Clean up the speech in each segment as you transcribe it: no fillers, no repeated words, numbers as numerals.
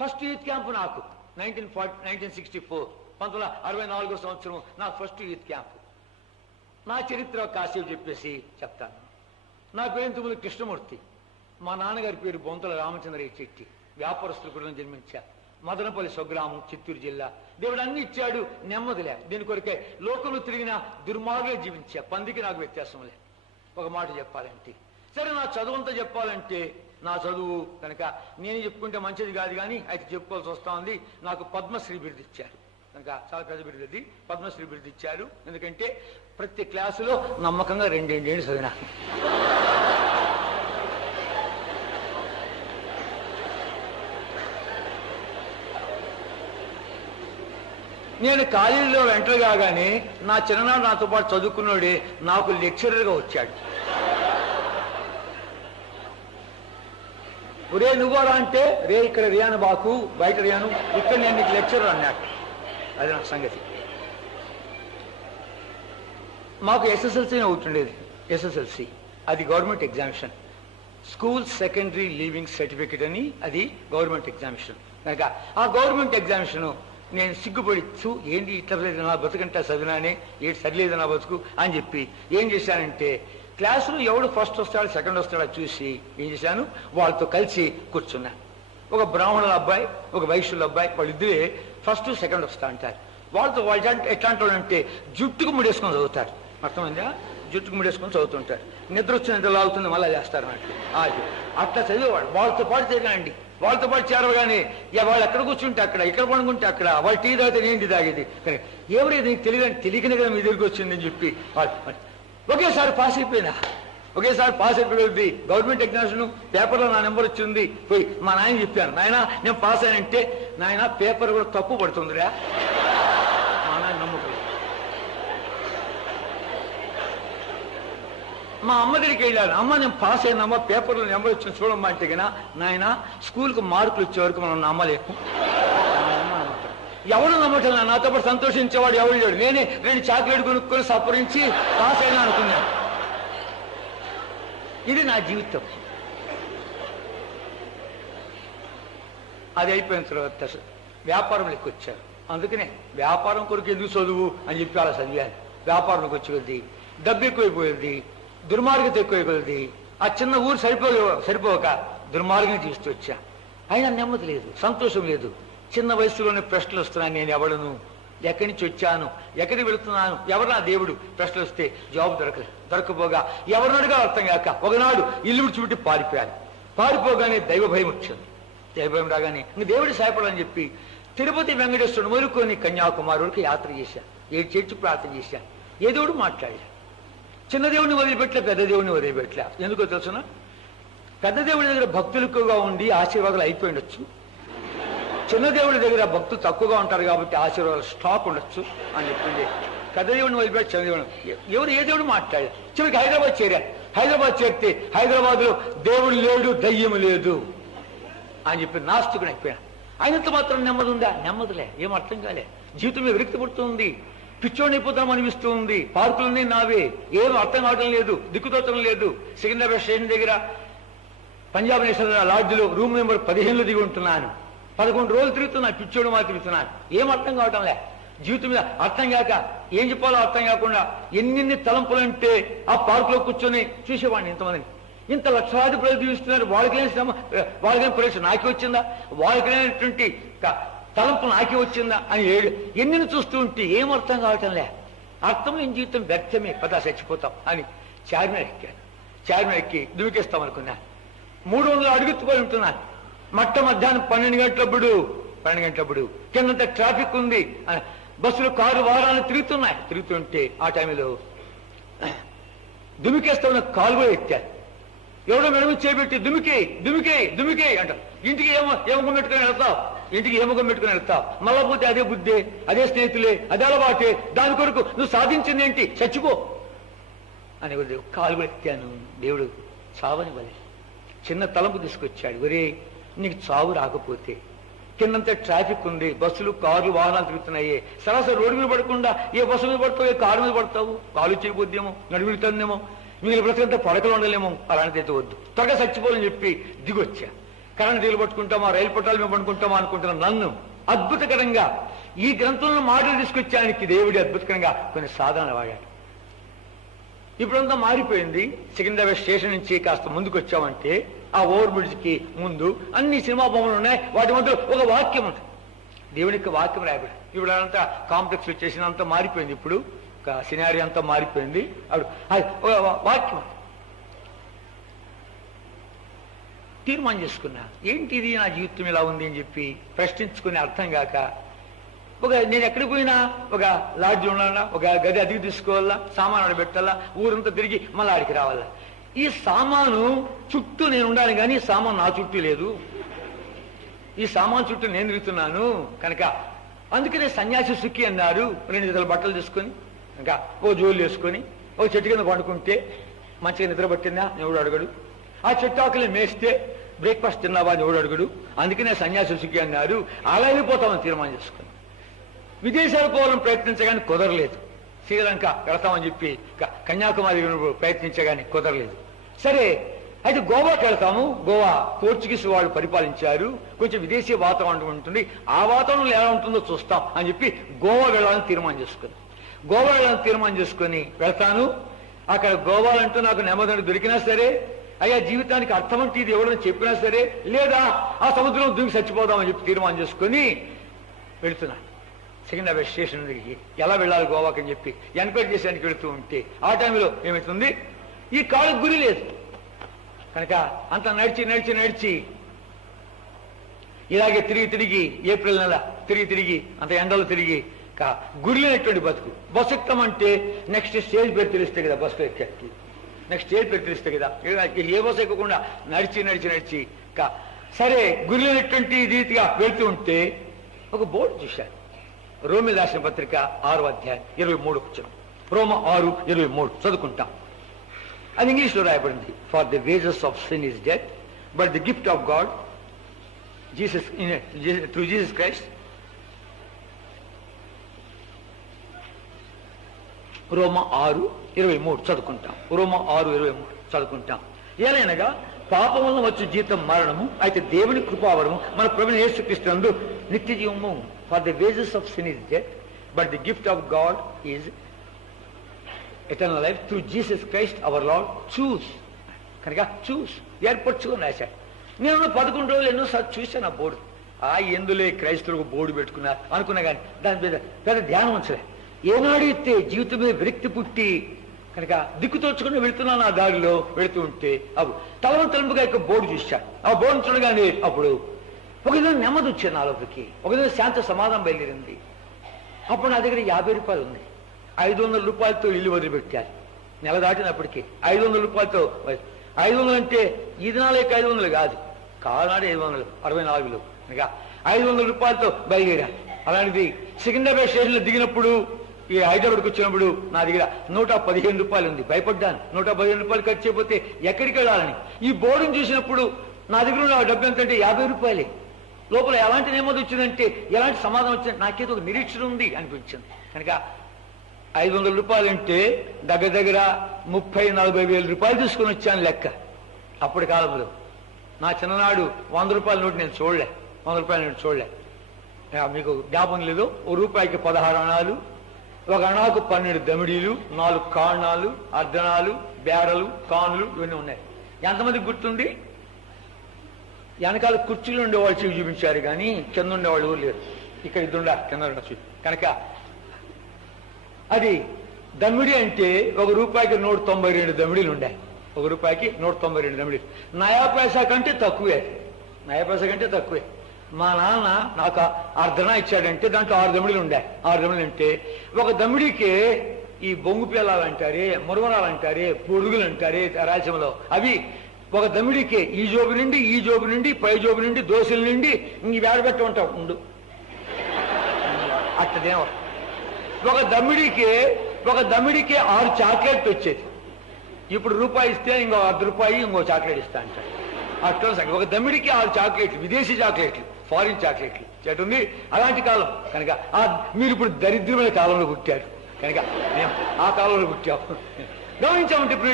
First youth camp నాకు 1964 1964 సంవత్సరం నా ఫస్ట్ యూత్ క్యాంపు. నా చరిత్ర కాసేపు చెప్పేసి చెప్తాను. నా పేరు ఇంతకుముందు కృష్ణమూర్తి. మా నాన్నగారి పేరు బొంతల రామచంద్రయ్య చెట్టి. వ్యాపారస్తుల కుటుంబం జన్మించా. మదనపల్లి స్వగ్రామం, చిత్తూరు జిల్లా. దేవుడు అన్ని ఇచ్చాడు, నెమ్మదిలే. దీని కొరకే లోకంలో తిరిగిన దుర్మార్గులే జీవించా. పందికి నాకు వ్యత్యాసం లే. ఒక మాట చెప్పాలంటే, సరే నా చదువు అంతా చెప్పాలంటే, నా చదువు కనుక నేను చెప్పుకుంటే మంచిది కాదు, కానీ అయితే చెప్పుకోవాల్సి వస్తా ఉంది. నాకు పద్మశ్రీ బిరుదు ఇచ్చారు కనుక, చాలా పెద్ద బిరుదు అది. పద్మశ్రీ బిరుదు ఇచ్చారు ఎందుకంటే ప్రతి క్లాసులో నమ్మకంగా 2 ఏళ్ళు చదివినా. నేను కాలేజీలో ఎంటర్ కాగానే నా చిన్ననాడు నాతో పాటు చదువుకున్నాడే నాకు లెక్చరర్గా వచ్చాడు. ఒరే నువ్వరా అంటే, రే ఇక్కడ రియాను బాకు, బయట రియాను, ఇక్కడ నేను నీకు లెక్చరర్ అన్నాడు. అది నా సంగతి. మాకు ఎస్ఎస్ఎల్సీ ఒకటి ఉండేది. ఎస్ఎస్ఎల్సీ అది government examination, school secondary leaving certificate అని, అది గవర్నమెంట్ ఎగ్జామినేషన్ కనుక ఆ గవర్నమెంట్ ఎగ్జామినేషన్ నేను సిగ్గుపడిచ్చు, ఏంటి ఇట్లా నా బతుకంటే చదివినానే, ఏంటి సరిలేదు నా బతుకు అని చెప్పి ఏం చేశానంటే, క్లాసులో ఎవడు ఫస్ట్ వస్తాడో సెకండ్ వస్తాడో చూసి ఏం చేశాను, వాళ్ళతో కలిసి కూర్చున్నా. ఒక బ్రాహ్మణుల అబ్బాయి, ఒక వైశ్యుల అబ్బాయి, వాళ్ళిద్దరే ఫస్ట్ సెకండ్ వస్తా అంటారు. వాళ్ళు ఎట్లా అంటాడంటే జుట్టుకు ముడేసుకొని చదువుతారు. అర్థమైందా? జుట్టుకు ముడేసుకొని చదువుతుంటారు. నిద్ర వచ్చిన నిద్ర లాగుతుంది, మళ్ళీ చేస్తారు అన్నట్లు. అట్లా చదివేవాడు. వాళ్ళతో పాటు తిరగండి, వాళ్ళతో పాటు చేరవగానే వాళ్ళు ఎక్కడ కూర్చుంటే అక్కడ, ఇక్కడ పండుకుంటే అక్కడ, వాళ్ళు టీ తాగితే నేను టీ తాగేది. కానీ ఎవరైతే నీకు తెలియకనే కదా మీ దగ్గరికి వచ్చిందని చెప్పి ఒకేసారి పాస్ అయిపోయినా. ఒకేసారి పాస్ అయిపోయింది. గవర్నమెంట్ ఎగ్జామినేషన్ పేపర్లో నా నెంబర్ వచ్చింది. పోయి మా నాయన చెప్పాను, నాయన నేను పాస్ అయ్యానంటే, నాయన పేపర్ కూడా తప్పు పడుతుందిరా. మా నాయన నమ్మకం. మా అమ్మ దగ్గరికి వెళ్ళాను, అమ్మ నేను పాస్ అయినమ్మా, పేపర్లో నెంబర్ వచ్చింది చూడమ్మా అంటే కన్నా, నాయన స్కూల్కి మార్కులు వచ్చే వరకు మనం నమ్మలేము. ఎవరు నమ్మటం, నాతో పాటు సంతోషించేవాడు ఎవరు లేడు. నేనే 2 చాక్లెట్ కొనుక్కొని సపరించి పాస్ అయినా అనుకున్నాను. ఇది నా జీవితం. అది అయిపోయిన తర్వాత వ్యాపారంలోకి వచ్చాను. అందుకనే వ్యాపారం కొరకు ఎందుకు చదువు అని చెప్పి అలా చదివాను. వ్యాపారంలోకి వచ్చి కొద్ది డబ్బు ఎక్కువైపోయింది, దుర్మార్గత ఎక్కువైపోయింది. ఆ చిన్న ఊరు సరిపోక దుర్మార్గం తీసుకు వచ్చా. అయినా నెమ్మది లేదు, సంతోషం లేదు. చిన్న వయసులోనే ప్రశ్నలు వస్తున్నాను, నేను ఎవడను, ఎక్కడి నుంచి వచ్చాను, ఎక్కడికి వెళుతున్నాను, ఎవరు నా దేవుడు, ప్రశ్నలు వస్తే జవాబు దొరకపోగా ఎవరినడుగా అర్థం కాక ఒకనాడు ఇల్లు విడిచిపెట్టి పారిపోయాను. పారిపోగానే దైవ భయం వచ్చింది. దైవ భయం రాగానే ఇంక దేవుడి సాయపడని చెప్పి తిరుపతి వెంకటేశ్వరుడు మొదలుకొని కన్యాకుమారుడికి యాత్ర చేశాను. 7 చేర్చి ప్రార్థన చేశాను. ఏ దేవుడు మాట్లాడా. చిన్న దేవుడిని వదిలిపెట్టలే, పెద్ద దేవుడిని వదిలిపెట్టలే. ఎందుకో తెలుసునా, పెద్ద దేవుడి దగ్గర భక్తులు ఎక్కువగా ఉండి ఆశీర్వాదాలు అయిపోయి ఉండొచ్చు, చిన్న దేవుడి దగ్గర భక్తులు తక్కువగా ఉంటారు కాబట్టి ఆశీర్వాదాలు స్టాక్ ఉండొచ్చు అని చెప్పింది. పెద్ద దేవుడిని వదిలిపెట్టి చిన్న దేవుడు ఏ దేవుడు మాట్లాడారు. చివరికి హైదరాబాద్ చేరారు. హైదరాబాద్ చేరితే హైదరాబాద్లో దేవుడు లేడు, దయ్యం లేదు అని చెప్పి నాస్తికుడు అయిపోయాను. అయినంత మాత్రం నెమ్మది ఉందా? నెమ్మదిలే, ఏం అర్థం కాలే. జీవితం మీద విరక్తి పుడుతుంది, పిచ్చోడిని అయిపోతాం అనిపిస్తూ ఉంది. పార్కులన్నీ నావే, ఏం అర్థం కావడం లేదు, దిక్కుతోచడం లేదు. సికింద్రాబాద్ స్టేషన్ దగ్గర పంజాబ్ నేషనల్ లాడ్జ్లో రూమ్ నెంబర్ 15లో దిగి ఉంటున్నాను. 11 రోజులు తిరుగుతున్నాను, పిచ్చోడు మాత్రం తిరుగుతున్నాను. ఏం అర్థం కావటం లే. జీవితం మీద అర్థం కాక ఏం చెప్పాలో అర్థం కాకుండా ఎన్ని తలంపులంటే ఆ పార్కులో కూర్చొని చూసేవాడిని. ఇంతమందిని, ఇంత లక్షలాది ప్రజలు జీవిస్తున్నారు, వాళ్ళకేం శ్రమ, వాళ్ళకేం పరీక్ష నాకే వచ్చిందా, వాళ్ళకేటువంటి తలంపు నాకే వచ్చిందా అని ఎన్ని చూస్తూ ఉంటే ఏం అర్థం కావటం లే. అర్థం ఏం జీవితం వ్యర్థమే, పదా చచ్చిపోతాం అని చార్మినార్ ఎక్కాను. చార్మినార్ ఎక్కి దూకేస్తాం అనుకున్నా. 300 అడుగుతుపోయి ఉంటున్నాను. మధ్యాహ్నం 12 గంటలప్పుడు కిందంత ట్రాఫిక్ ఉంది, బస్సులు కారు వాహనాలు తిరుగుతుంటే ఆ టైంలో దుమికేస్తా ఉన్న కాలు కూడా ఎత్తారు. ఎవడో మెడమి చేపెట్టి దుమికే అంటారు. ఇంటికి ఏమొగం పెట్టుకుని వెళ్తావు, మళ్ళా పోతే అదే బుద్ధే, అదే స్నేహితులే, అదే అలవాటే, దాని కొరకు నువ్వు సాధించింది ఏంటి, చచ్చిపో అని కాలు కూడా ఎత్తాను. దేవుడు చావని వలే చిన్న తలంపు తీసుకొచ్చాడు. ఒరే నీకు చావు రాకపోతే, కిందంతా ట్రాఫిక్ ఉంది, బస్సులు కార్లు వాహనాలు తిరుగుతున్నాయి, సరాసరి రోడ్డు మీద పడకుండా ఏ బస్సు మీద పడతావు, ఏ కారు మీద పడతావు, కాలు చేయబోద్దేమో, నడుమిడుతుందేమో, మిగిలిన బ్రతకంతా పడకలు ఉండలేమో, అలాంటిదైతే వద్దు, త్వరగా చచ్చిపోవాలని చెప్పి దిగొచ్చా. కరెంట్ తీగలు పట్టుకుంటామా, రైలు పట్టాలు మేము పట్టుకుంటామా అనుకుంటున్నాం. నన్ను అద్భుతకరంగా ఈ గ్రంథంలో మాటలు తీసుకొచ్చానికి దేవుడి అద్భుతకరంగా కొన్ని సాధనలు వాడాడు. ఇప్పుడంతా మారిపోయింది. సికింద్రాబాద్ స్టేషన్ నుంచి కాస్త ముందుకు వచ్చామంటే ఆ ఓవర్ బ్రిడ్జ్కి ముందు అన్ని సినిమా బొమ్మలు ఉన్నాయి. వాటి మధ్య ఒక వాక్యం ఉంటుంది, దేవుని యొక్క వాక్యం రాయబడి. ఇప్పుడు అదంతా కాంప్లెక్స్ వచ్చేసిన అంతా మారిపోయింది. ఇప్పుడు ఒక సినారీ అంతా మారిపోయింది. అప్పుడు ఒక వాక్యం తీర్మానం చేసుకున్నా, ఏంటిది నా జీవితం ఇలా ఉంది అని చెప్పి ప్రశ్నించుకుని అర్థం కాక నేను ఎక్కడికి పోయినా ఒక లాడ్జ్ ఉండాలా, ఒక గది అదిగి తీసుకోవాలా, సామాను ఆడ పెట్టాలా, ఊరంతా తిరిగి మళ్ళీ ఆడికి రావాలా. ఈ సామాను చుట్టూ నేను ఉండాలి కానీ సామాను నా చుట్టూ లేదు. ఈ సామాను చుట్టూ నేను తిరుగుతున్నాను కనుక అందుకనే సన్యాసి సుఖి అన్నారు. 2 జతల బట్టలు తీసుకొని ఇంకా ఓ జోలు వేసుకొని ఓ చెట్టు కింద పండుకుంటే మంచిగా నిద్ర పట్టిందా ఎవడు అడగడు. ఆ చెట్టు ఆకులు మేస్తే బ్రేక్ఫాస్ట్ తిన్నావా అని ఎవడు అడగడు. అందుకనే సన్యాసి సుఖి అన్నారు. అలా వెళ్ళిపోతామని తీర్మానం చేసుకుని విదేశాలు పోవాలని ప్రయత్నించగానే కుదరలేదు. శ్రీలంక వెళతామని చెప్పి కన్యాకుమారి ప్రయత్నించగానే కుదరలేదు. సరే అయితే గోవాకి వెళ్తాము. గోవా పోర్చుగీస్ వాళ్ళు పరిపాలించారు, కొంచెం విదేశీ వాతావరణం ఉంటుంది, ఆ వాతావరణంలో ఎలా ఉంటుందో చూస్తాం అని చెప్పి గోవా వెళ్ళాలని తీర్మానం చేసుకుని వెళ్తాను. అక్కడ గోవాలంటూ నాకు నెమ్మది దొరికినా సరే, అయ్యా జీవితానికి అర్థం అంటే ఇది ఎవరైనా చెప్పినా సరే, లేదా ఆ సముద్రంలో దూకి చచ్చిపోదామని చెప్పి తీర్మానం చేసుకుని వెళుతున్నాను. సికింద్రాబాద్ స్టేషన్ దగ్గరికి ఎలా వెళ్ళాలి గోవాకి అని చెప్పి ఎంక్వైరీ చేసేందుకు వెళుతూ ఉంటే ఆ టైంలో ఏమవుతుంది, ఈ కాళ్ళకు గురి లేదు కనుక అంత నడిచి ఇలాగే తిరిగి ఏప్రిల్ నెల తిరిగి అంత ఎండలు తిరిగి గురిలేనటువంటి బతుకు. బస్సు ఎక్కామంటే నెక్స్ట్ స్టేజ్ పేరు తెలిస్తే కదా, బస్సులో ఎక్కి నెక్స్ట్ స్టేజ్ పేరు తెలిస్తే కదా, ఏ బస్సు ఎక్కకుండా నడిచి సరే గురిలేనటువంటి రీతిగా వెళ్తూ ఉంటే ఒక బోర్డు చూశాను. రోమిల్ రాసిన పత్రిక 6వ అధ్యాయం 23 వచ్చిన రోమ 6:23 చదువుకుంటాం. అది ఇంగ్లీష్లో రాయబడింది. For the wages of sin is death, but the gift of God through Jesus Christ. రోమ 6:23 చదువుకుంటాం. రోమ 6:23 చదువుకుంటాం. ఏలైనగా పాపం వల్ల వచ్చే జీతం మరణము, అయితే దేవుని కృపావరము మన ప్రభువైన యేసుక్రీస్తునందు నిత్య జీవము. For the wages of sin is death, but the gift of God is eternal life through Jesus Christ our Lord. కనుక ఏర్పరచుకొని రాశాడు. నేను 11 రోజులు ఎన్నోసార్లు చూశాను ఆ బోర్డు. ఎందులే క్రైస్తవులకు బోర్డు పెట్టుకున్నారు అనుకున్నా కానీ దాని మీద పెద్ద ధ్యానం ఉంచలే. ఏనాడు ఇస్తే జీవితం మీద విరక్తి పుట్టి కనుక దిక్కు తోచుకుని వెళుతున్నాను. ఆ దారిలో వెళుతూ ఉంటే అప్పుడు తలంపుగా యొక్క బోర్డు చూశాను. ఆ బోర్డు చూడగానే అప్పుడు ఒక విధంగా నెమ్మది వచ్చాను నాలోకి, ఒక విధంగా శాంత సమాధానం బయలుదేరింది. అప్పుడు నా దగ్గర 50 రూపాయలు ఉంది. 500 రూపాయలతో ఇల్లు వదిలిపెట్టారు. నెల దాటినప్పటికీ 500 రూపాయలతో. 500 అంటే ఈ దినాలే 500 కాదు, కాలనాడే 564 ఇంకా 500 రూపాయలతో బయలుదేరాను. అలాంటిది సికింద్రాబాద్ స్టేషన్లో దిగినప్పుడు ఈ హైదరాబాద్కి వచ్చినప్పుడు నా దగ్గర 115 రూపాయలు ఉంది. భయపడ్డాను, 115 రూపాయలు ఖర్చు అయిపోతే ఎక్కడికి వెళ్ళాలని. ఈ బోర్డును చూసినప్పుడు నా దగ్గర ఉన్న డబ్బు ఎంతంటే 50 రూపాయలే. లోపల ఎలాంటి నెమ్మది వచ్చిందంటే, ఎలాంటి సమాధానం వచ్చిందంటే నాకేదో ఒక నిరీక్షణ ఉంది అనిపించింది. కనుక 500 రూపాయలు అంటే దగ్గర 30-40 వేల రూపాయలు తీసుకుని వచ్చాను లెక్క. అప్పటి కాలంలో నా చిన్ననాడు 100 రూపాయల నోటు నేను చూడలే. 100 రూపాయల నోటు చూడలే. మీకు జ్ఞాపకం లేదు. ఓ రూపాయికి 16 అణాలు, ఒక అణాకు 12 దమిడీలు, 4 కాణాలు, అర్ధనాలు, బేరలు, కానులు ఇవన్నీ ఉన్నాయి. ఎంతమందికి గుర్తుంది? వెనకాల కుర్చీలు ఉండేవాళ్ళు చెవి చూపించారు కానీ కింద ఉండేవాళ్ళు ఊరు లేరు. ఇక్కడ ఇద్దుండా కింద ఉండొచ్చు. కనుక అది దమిడి అంటే ఒక రూపాయికి 192 దమిడీలు ఉన్నాయి. ఒక రూపాయికి 192 దమిడీలు. నయా పైసా కంటే తక్కువే. మా నాన్న నాకు అర్ధనా ఇచ్చాడంటే దాంట్లో 6 దమిడీలు ఉన్నాయి. 6 దమిడీలు అంటే ఒక దమిడికి ఈ బొంగు పిల్లలు అంటారే, మురమరాలు అంటారే, పొడుగులు అంటారే రాజ్యంలో, అవి ఒక దమిడికి ఈ జోబు నుండి పై జోబు నుండి దోశల నుండి ఇంక వేడబెట్టి ఉంటాం ఉండు అట్టదేమో. ఒక దమ్మిడికి 6 చాక్లెట్ వచ్చేది. ఇప్పుడు రూపాయి ఇస్తే ఇంకో ₹1 ఇంకో చాక్లెట్ ఇస్తా అంటాడు. అట్లా ఒక దమ్మిడికి 6 చాక్లెట్లు, విదేశీ చాక్లెట్లు, ఫారిన్ చాక్లెట్లు చెట్టుంది. అలాంటి కాలం కనుక మీరు ఇప్పుడు దరిద్రమైన కాలంలో పుట్టారు కనుక మేము ఆ కాలంలో పుట్టాము. గమనించామంటే ఇప్పుడు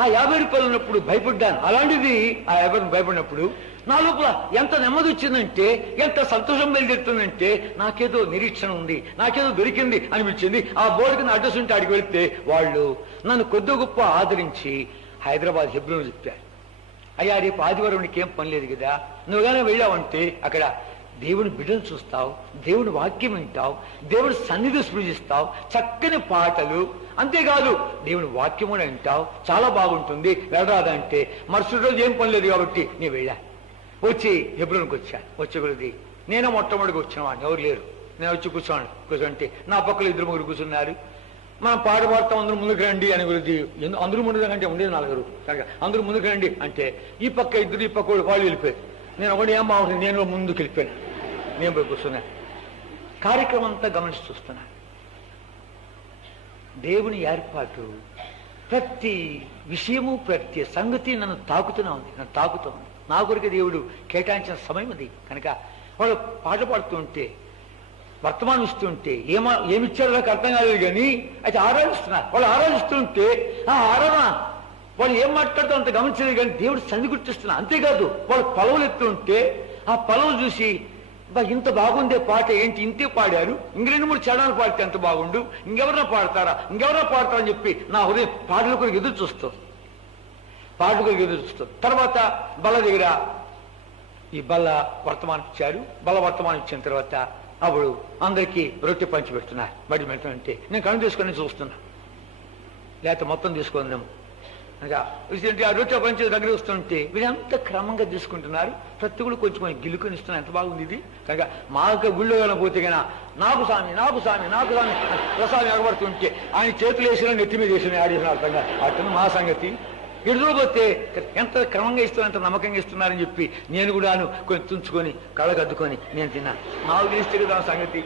ఆ 50 రూపాయలు ఉన్నప్పుడు భయపడ్డాను. అలాంటిది ఆ 50 భయపడినప్పుడు నా లోపల ఎంత నెమ్మది వచ్చిందంటే, ఎంత సంతోషం బయలుదేరుతుందంటే, నాకేదో నిరీక్షణ ఉంది, నాకేదో దొరికింది అనిపించింది. ఆ బోర్డుకి నా అడ్రస్ ఉంటే అడిగి వెళితే వాళ్ళు నన్ను కొద్ది గొప్ప ఆదరించి హైదరాబాద్ హెబ్రోన్ చెప్పారు. అయ్యా, రేపు ఆదివారం నీకేం పని లేదు కదా, నువ్వుగానే వెళ్ళావంటే అక్కడ దేవుని బిడ్డను చూస్తావు, దేవుని వాక్యం వింటావు, దేవుని సన్నిధి స్పృశిస్తావు, చక్కని పాటలు, అంతేకాదు దేవుని వాక్యం కూడా వింటావు, చాలా బాగుంటుంది, వెళ్ళరాదంటే మరుసటి రోజు ఏం పని లేదు కాబట్టి నేను వెళ్ళా. వచ్చి హెబ్రోన్కి వచ్చా. వచ్చే కొద్ది నేను మొట్టమొదటిగా వచ్చిన వాడిని, ఎవరు లేరు. నేను వచ్చి కూర్చోంటే నా పక్కన 2-3 కూర్చున్నారు. మనం పాట పాడతాం, అందరూ ముందుకు రండి అని గురించి. అందరూ ముందు కంటే ఉండేది 4 కనుక అందరూ ముందుకు రండి అంటే ఈ పక్క 2, ఈ పక్క వాళ్ళు వెళ్ళిపోయారు. నేను ఒకటి ఏం బాగుంటుంది, నేను ముందుకు వెళ్ళిపోయాను. నేను పోయి కూర్చున్నాను. కార్యక్రమం అంతా గమనించి చూస్తున్నాను. దేవుని ఏర్పాటు, ప్రతి విషయము, ప్రతి సంగతి నన్ను తాకుతూనే ఉంది. నా కొరకు దేవుడు కేటాయించిన సమయం అది. కనుక వాళ్ళు పాట పాడుతుంటే, వర్తమానం ఇస్తుంటే, ఏమిచ్చారో నాకు అర్థం కాలేదు కానీ అయితే ఆరాధిస్తున్నారు. వాళ్ళు ఆరాధిస్తుంటే ఆ ఆరాధన వాళ్ళు ఏం మాట్లాడుతూ అంత గమనించలేదు కానీ దేవుడు సన్ని గుర్తిస్తున్నారు. అంతేకాదు వాళ్ళు పొలవులు ఎత్తుంటే ఆ పొలవు చూసి, ఇంత బాగుందే పాట, ఏంటి ఇంతే పాడారు, ఇంక 2-3 చరణాలు పాడితే ఎంత బాగుండు, ఇంకెవరన్నా పాడతారా అని చెప్పి నా హృదయం పాటల కొరకు ఎదురు చూస్తాం. తర్వాత బల్ల దగ్గర ఈ బల్ల వర్తమానం ఇచ్చారు. బల్ల వర్తమానం ఇచ్చిన తర్వాత అప్పుడు అందరికీ రొట్టె పంచి పెడుతున్నారు. బడి పెడుతుంటే నేను కన్ను తీసుకొని చూస్తున్నా, లేకపోతే మొత్తం తీసుకుందాము అనగా ఆ రొట్టె పంచి దగ్గర వస్తుంటే వీళ్ళంతా క్రమంగా తీసుకుంటున్నారు. ప్రతి కూడా కొంచెం గిల్లుకొని ఇస్తున్నారు. ఎంత బాగుంది ఇది. కనుక మాకు గుళ్ళో పోతే కన్నా నాకు స్వామి ప్రసాదం ఎగబడుతుంటే ఆయన చేతులు వేసిన నెత్తి మీద వేసిన ఆడేసిన అర్థంగా అతను మా సంగతి. ఎదురుపోతే ఎంత క్రమంగా ఇస్తున్నారు, ఎంత నమ్మకంగా ఇస్తున్నారని చెప్పి నేను కూడా కొంచెం తుంచుకొని కళ్ళకద్దుకొని నేను తిన్నాను. నాకు తెలిస్తే కదా సంగతి.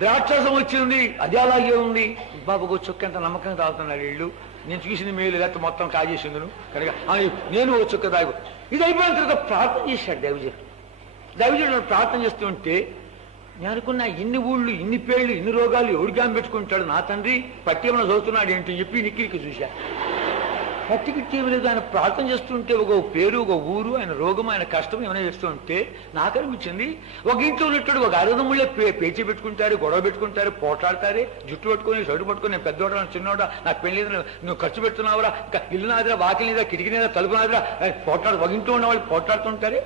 ద్రాక్షాసం వచ్చింది, అది అలాగే ఉంది. బాబుకు చుక్క ఎంత నమ్మకంగా తాగుతున్నారు వీళ్ళు. నేను చూసింది మేలు, లేకపోతే మొత్తం కాజేసిందును కనుక నేను ఒక చుక్క తాగు. ఇది అయిపోయిన తర్వాత ప్రార్థన చేశాడు దైవజనుడు ప్రార్థన చేస్తుంటే నేను అనుకున్నా, ఇన్ని ఊళ్ళు, ఇన్ని పేర్లు, ఇన్ని రోగాలు ఎవరిగా పెట్టుకుంటాడు నా తండ్రి, పట్టి ఏమైనా చదువుతున్నాడు ఏంటి చెప్పి నిక్కిరికి చూశా. పట్టికి లేదు. ఆయన ప్రార్థన చేస్తుంటే ఒక పేరు, ఒక ఊరు, ఆయన రోగం, ఆయన కష్టం ఏమైనా చేస్తుంటే నాకు అనిపించింది, ఒక ఇంట్లో ఉన్నట్టు ఒక 60 పేచి పెట్టుకుంటారు, గొడవ పెట్టుకుంటారు, పోట్లాడతారే, జుట్టు పట్టుకొని షర్టు పట్టుకొని, నేను పెద్దోడా చిన్నోడా, నాకు పెళ్లి నువ్వు ఖర్చు పెడుతున్నావురా, ఇంకా ఇల్లు నాదిరా, వాకిలి లేదా, కిటికీ లేదా, తలుపు నాదిరా, ఒక ఇంట్లో ఉన్న వాళ్ళు పోట్లాడుతుంటారే.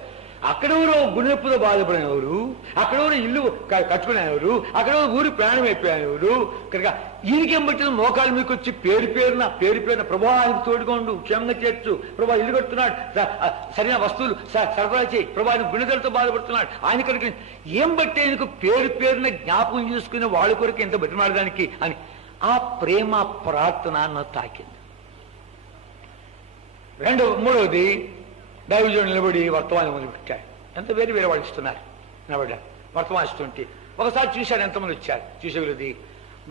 అక్కడెవరు గుండెప్పుతో బాధపడినవారు, అక్కడెవరు ఇల్లు కట్టుకునేవారు, అక్కడ ఊరి ప్రాణం అయిపోయినవారు. కనుక ఈయనకేం పట్టింది, మోకాలు మీకు వచ్చి పేరు పేరున ప్రభా ఆయనకు తోడుకోండు, క్షేమంగా చేర్చు, ప్రభా ఇల్లు కడుతున్నాడు, సరైన వస్తువులు సరఫరా చేయి, ప్రభా ఆయన గుండెలతో బాధపడుతున్నాడు, ఆయన కొరకు ఏం బట్టి ఆయనకు పేరున జ్ఞాపకం చేసుకునే వాళ్ళ కొరకు ఎంత బతిమాడడానికి అని ఆ ప్రేమ ప్రార్థన నన్ను తాకింది. మూడవది దైవజనుడు నిలబడి వర్తమానం మొదలుపెట్టాడు. ఎంత వేరే వాళ్ళు ఇస్తున్నారు, నిలబడ్డారు వర్తమానం ఇస్తుంటే. ఒకసారి చూశాడు ఎంతమంది వచ్చారు. చూసేది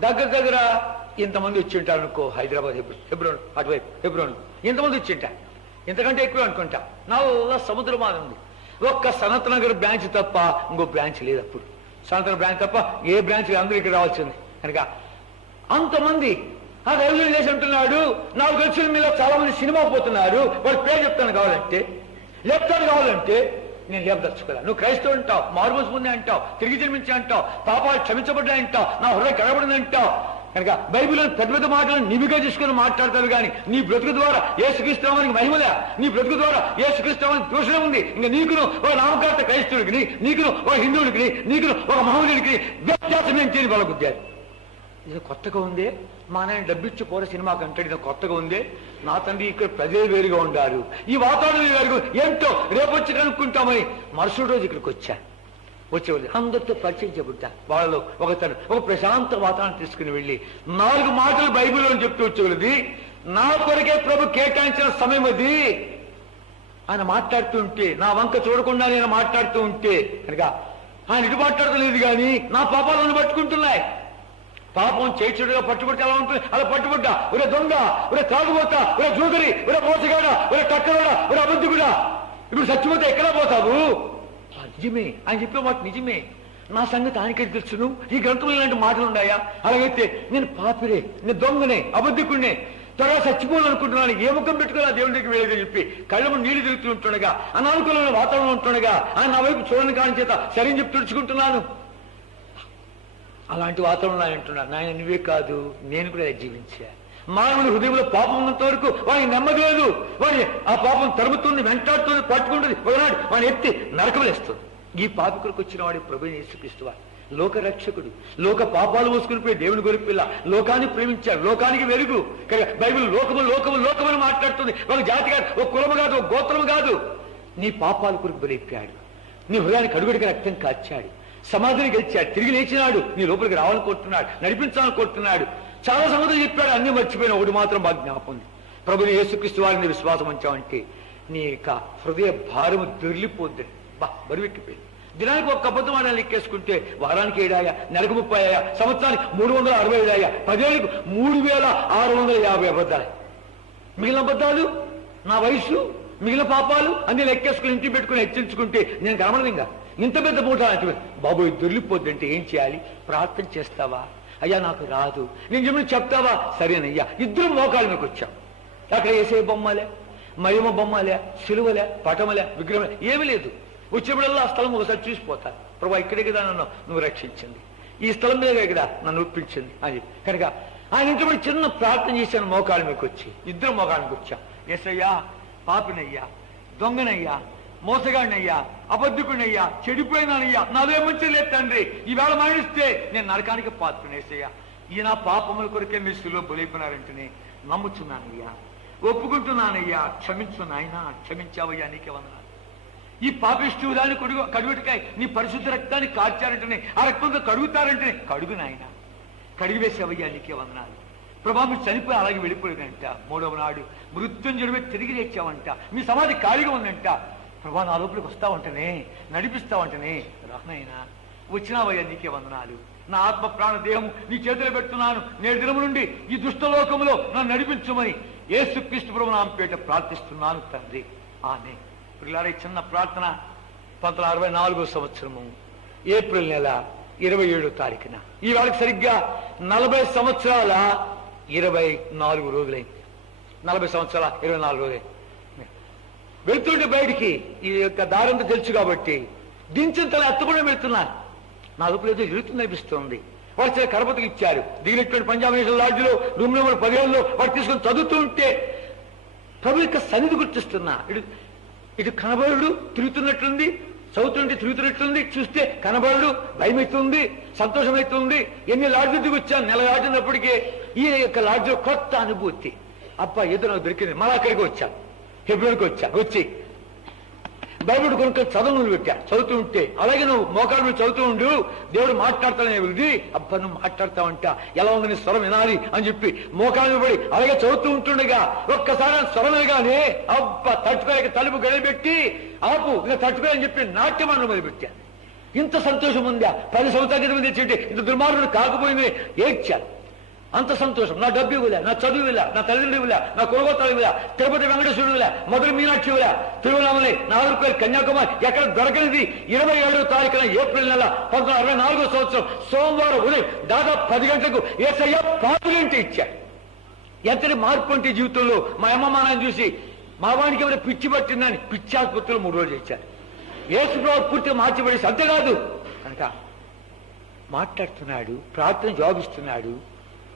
దగ్గర ఇంతమంది వచ్చి ఉంటారు అనుకో. హైదరాబాద్ హెబ్రోన్ అటువైపు హెబ్రోన్ ఇంతమంది వచ్చి ఉంటారు, ఇంతకంటే ఎక్కువ అనుకుంటా. నా సముద్ర మాద ఉంది. ఒక్క సనత్ నగర్ బ్రాంచ్ తప్ప ఇంకో బ్రాంచ్ లేదు. అప్పుడు సనత్ నగర్ బ్రాంచ్ తప్ప ఏ బ్రాంచ్ అందరూ ఇక్కడ రావాల్సింది. కనుక అంతమంది ఆ దైవజనుడు లేచి అంటున్నాడు, నాకు తెలిసిన మీలో చాలా మంది సినిమా పోతున్నారు, వాడు పేరు చెప్తాను కావాలంటే నేను లేపదలుచుకోలే. నువ్వు క్రైస్తవుడు అంటావు, మారుమూసి ముందే అంటావు, తిరిగి జన్మించి అంటావు, పాపాలు క్షమించబడ్డా అంటావు, నా హృదయం కడబడింది అంటావు. కనుక బైబిల్లో పెద్ద మాటలను నివిగా తీసుకుని మాట్లాడతారు కానీ నీ బ్రతుకు ద్వారా యేసుక్రీస్తునామానికి మహిమలే, నీ బ్రతుకు ద్వారా యేసుక్రీస్తునామానికి దోషం ఉంది. ఇంకా నీకును ఒక నామకార్థ క్రైస్తవుడికి, నీకును ఒక హిందువుడికి, నీకును ఒక మహమ్మదుడికి వ్యత్యాసం ఏం చేయని వాళ్ళ బుద్ధారు. ఇది కొత్తగా ఉందే, మా నాయన డబ్బిచ్చి పోర సినిమా కంటే ఇది కొత్తగా ఉందే, నా తండ్రి ఇక్కడ ప్రజలు వేరుగా ఉండారు, ఈ వాతావరణం వేరుగా ఏంటో రేపు వచ్చి కనుక్కుంటామని మరుసటి రోజు ఇక్కడికి వచ్చేవాళ్ళు అందరితో పరిచయం చెబుతా. వాళ్ళలో ఒక ప్రశాంత వాతావరణం తీసుకుని వెళ్ళి 4 మాటలు బైబిల్లో చెప్తూ వచ్చేవాళ్ళది. నా కొరకే ప్రభు కేటాయించిన సమయం అది. ఆయన మాట్లాడుతూ ఉంటే, నా వంక చూడకుండా నేను మాట్లాడుతూ ఉంటే కనుక ఆయన ఇటు మాట్లాడలేదు కానీ నా పాపాలను పట్టుకుంటున్నాయి. పాపం చేచుడుగా పట్టుబడితే ఎలా ఉంటుంది, అలా పట్టుబడ్డా ఒరే దొంగ, ఒరే తాగుబోతా, ఒరే జూదరి, ఒరే మోసగాడ, ఒరే టక్కరోడా, ఒరే అబద్ధికుడా, ఇప్పుడు చచ్చిపోతే ఎక్కడ పోతావు? నిజమే ఆయన చెప్పే మాట నిజమే. నా సంగతి ఆయనకైతే తెలుసును. ఈ గ్రంథంలో ఇలాంటి మాటలు ఉన్నాయా? అలాగైతే నేను పాపిరే, నేను దొంగనే, అబద్ధికుడినే, త్వరగా చచ్చిపోవాలనుకుంటున్నాను, ఏ ముఖం పెట్టుకుని ఆ దేవుడి దగ్గరికి వెళ్ళేదని చెప్పి కళ్ళము నీళ్లు తిరుగుతూ ఉంటుండగా, అనానుకూలమైన వాతావరణం ఉంటుండగా ఆయన నా వైపు చూడని కాని చేత సరైన చెప్పి తుడుచుకుంటున్నాను. అలాంటి వాతావరణంలో ఆయన అంటున్నాడు, నాయన నువ్వే కాదు నేను కూడా జీవించా. మానవుని హృదయంలో పాపం ఉన్నంత వరకు వాడికి నెమ్మది లేదు. వాడి ఆ పాపం తరుముతుంది, వెంటాడుతుంది, పట్టుకుంటుంది, ఒకనాడు వాడిని ఎత్తి నరకలేస్తుంది. ఈ పాపికులకు వచ్చిన వాడి ప్రభువైన యేసుక్రీస్తు వారు లోక రక్షకుడు, లోక పాపాలు మోసుకుని పోయి దేవుని గొరిపిల్ల, లోకాన్ని ప్రేమించాడు, లోకానికి వెలుగు. బైబిల్ లోకము లోకము లోకమని మాట్లాడుతుంది. ఒక జాతి కాదు, ఒక కులము కాదు, ఒక గోత్రము కాదు. నీ పాపాల కొరకు బలిప్పాడు, నీ హృదయానికి అడుగడిగా రక్తం కాచాడు, సమాధిని గెలిచాడు, తిరిగి లేచినాడు, నీ లోపలికి రావాలనుకుంటున్నాడు, నడిపించాలనుకుంటున్నాడు. చాలా సంగతులు చెప్పాడు, అన్ని మర్చిపోయిన ఒకటి మాత్రం బాగా జ్ఞాపకం ఉంది. ప్రభుని యేసుక్రీస్తు వారిని విశ్వాసం ఉంచామంటే నీ యొక్క హృదయ భారము దొరిలిపోద్ది, బరువెక్కిపోయింది. దినానికి ఒక్క అబద్ధం ఆడాలి లెక్కేసుకుంటే వారానికి 7 నెలకు 30, సంవత్సరానికి 367, 10 ఏళ్ళకు 3650 అబద్ధాలు. మిగిలిన అబద్ధాలు నా వయసు, మిగిలిన పాపాలు అన్ని లెక్కేసుకుని ఇంటికి పెట్టుకుని హెచ్చరించుకుంటే నేను కనబడదింగా. ఇంత పెద్ద మూట బాబు దొరికిపోద్ది అంటే ఏం చేయాలి? ప్రార్థన చేస్తావా? అయ్యా నాకు రాదు, నేను చెప్పిన చెప్తావా? సరేనయ్యా. ఇద్దరు మోకాళ్ళ మీకు వచ్చాం. అక్కడ వేసే బొమ్మలే, మరిమ బొమ్మలే, సిలువలే, పటమలే, విగ్రహం ఏమీ లేదు. వచ్చేప్పుడల్లా ఆ స్థలం ఒకసారి చూసిపోతాను. ప్రభా ఇక్కడే కదా నన్ను నువ్వు రక్షించింది, ఈ స్థలం మీద కదా నన్ను ఒప్పించింది అని. కనుక ఆయన ఇంట్లో చిన్న ప్రార్థన చేశాను, మోకాళ్ళ మీకు వచ్చి. ఇద్దరు మోకాళ్ళకి వచ్చాం. యేసయ్యా పాపినయ్యా, దొంగనయ్యా, మోసగాడినయ్యా, అబద్ధకుడినయ్యా, చెడిపోయినానయ్యా, నాదే మంచి లేదు తండ్రి, ఈవేళ మరణిస్తే నేను నరకానికి పాత్రనేసయ్యా. ఈయన పాపముల కొరకే మీ శిలువలో బలైపోయినారంటేనే నమ్ముచున్నానయ్యా, ఒప్పుకుంటున్నానయ్యా, క్షమించు నాయనా, క్షమించావయ్యా, నీకే వందనాలు. ఈ పాపిష్ఠురాన్ని కడుగుటికాయ నీ పరిశుద్ధ రక్తాన్ని కార్చారంటేనే, ఆ రక్తంతో కడుగుతారంటేనే కడుగు నాయన, కడిగి వేసేవయ్యా, నీకే వందనాలు. ప్రభా మీరు చనిపోయి అలాగే వెళ్ళిపోయాడంట. 3వ నాడు మృత్యుంజయుడిపై తిరిగి లేచావంట. మీ సమాధి ఖాళీగా ఉందంట. ప్రభా నా లోపలికి వస్తావంటనే, నడిపిస్తావంటనే, రానైనా వచ్చినావయ్యా, నీకే వందనాలు. నా ఆత్మ ప్రాణ దేహం నీ చేతిలో పెడుతున్నాను, నేడు దినము నుండి ఈ దుష్టలోకములో నన్ను నడిపించమని యేసుక్రీస్తు ప్రభు నామమున పేరిట ప్రార్థిస్తున్నాను తండ్రి, ఆమేన్. పిల్లారే చిన్న ప్రార్థన. 1964వ సంవత్సరము ఏప్రిల్ నెల 27వ తారీఖున ఈ వాళ్ళకి సరిగ్గా 40 సంవత్సరాల 24 రోజులైంది. 40 సంవత్సరాల 24 రోజులైంది. వెళ్తుంటే బయటికి ఈ యొక్క దారంతా తెలుసు కాబట్టి దించిన తల ఎత్తకుండా వెళ్తున్నాను. నా లోపల ఏదో ఇరుతుంది అనిపిస్తుంది. వాడు సరే కరపతికి ఇచ్చారు. దిగినటువంటి పంజాబ్ నేషనల్ లాడ్జ్లో రూమ్ నెంబర్ 17లో వాడు తీసుకొని చదువుతూ ఉంటే ప్రభు యొక్క సన్నిధి గుర్తిస్తున్నా. ఇటు కనబడు తిరుగుతున్నట్లుంది, చదువుతుంటే తిరుగుతున్నట్లుంది, చూస్తే కనబడు భయమవుతుంది, సంతోషమవుతుంది. ఎన్ని లాడ్జ్ దిగి వచ్చాను, నెల దాటినప్పటికీ ఈ యొక్క లాడ్జ్లో కొత్త అనుభూతి. అబ్బా ఏదో నాకు దొరికింది. మళ్ళీ అక్కడికి వచ్చాను, ఫిబ్రవరికి వచ్చి బైబిల్ కొనుక్కొని చదువు పెట్టాను. చదువుతూ ఉంటే అలాగే నువ్వు మోకాళ్ళ మీద చదువుతూ ఉండు, దేవుడు మాట్లాడతానే ఉంది. అబ్బా నువ్వు మాట్లాడతావంట, ఎలా ఉంది నీ స్వరం వినాలి అని చెప్పి మోకాళ్ళ పడి అలాగే చదువుతూ ఉంటుండగా ఒక్కసారి స్వరమేగానే అబ్బా తట్టుకోలేక తలుపు గడిపెట్టి ఆపు ఇంకా తట్టుకోలేని చెప్పి నాట్యమానం మొదలుపెట్టాను. ఇంత సంతోషం ఉందా? 10 సంవత్సరాల క్రితం తెచ్చి ఇంత దుర్మార్గుడు కాకపోయింది ఏడ్చాను. అంత సంతోషం. నా డబ్బు ఇవ్వలే, నా చదువు ఇవ్వలే, నా తల్లిదండ్రులు ఇవ్వలే, నా కులగోత్రాలు ఇవ్వలే, తిరుపతి వెంకటేశ్వరుడు ఇవ్వలే, మధుర మీనాక్షి ఇవ్వలే, తిరువణామలై, నాగర్కోయిల్, కన్యాకుమారి ఎక్కడ దొరకనిది 27వ తారీఖున ఏప్రిల్ నెల 1964వ సంవత్సరం సోమవారం ఉదయం దాదాపు 10 గంటలకు యేసయ్య పాపులేంటి ఇచ్చాడు. ఎంతటి మార్పు అంటే జీవితంలో మా అమ్మ మా నాన్న చూసి మా వానికి ఎవరైనా పిచ్చి పట్టిందని పిచ్చి ఆసుపత్రిలో 3 రోజులు ఇచ్చారు. యేసు ప్రభు పూర్తిగా మార్చిపడేసి అంతేకాదు కనుక మాట్లాడుతున్నాడు, ప్రార్థన జవాబిస్తున్నాడు,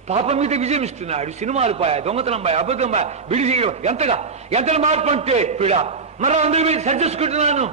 పాపం మీద విజయం ఇస్తున్నాడు. సినిమాలు పోయా, దొంగతనం పోయా, అబద్ధం పోయా, బిడి చేయడం ఎంతగా మార్పు అంటే పీడ. మరో అందరి మీద సరిచేసుకుంటున్నాను.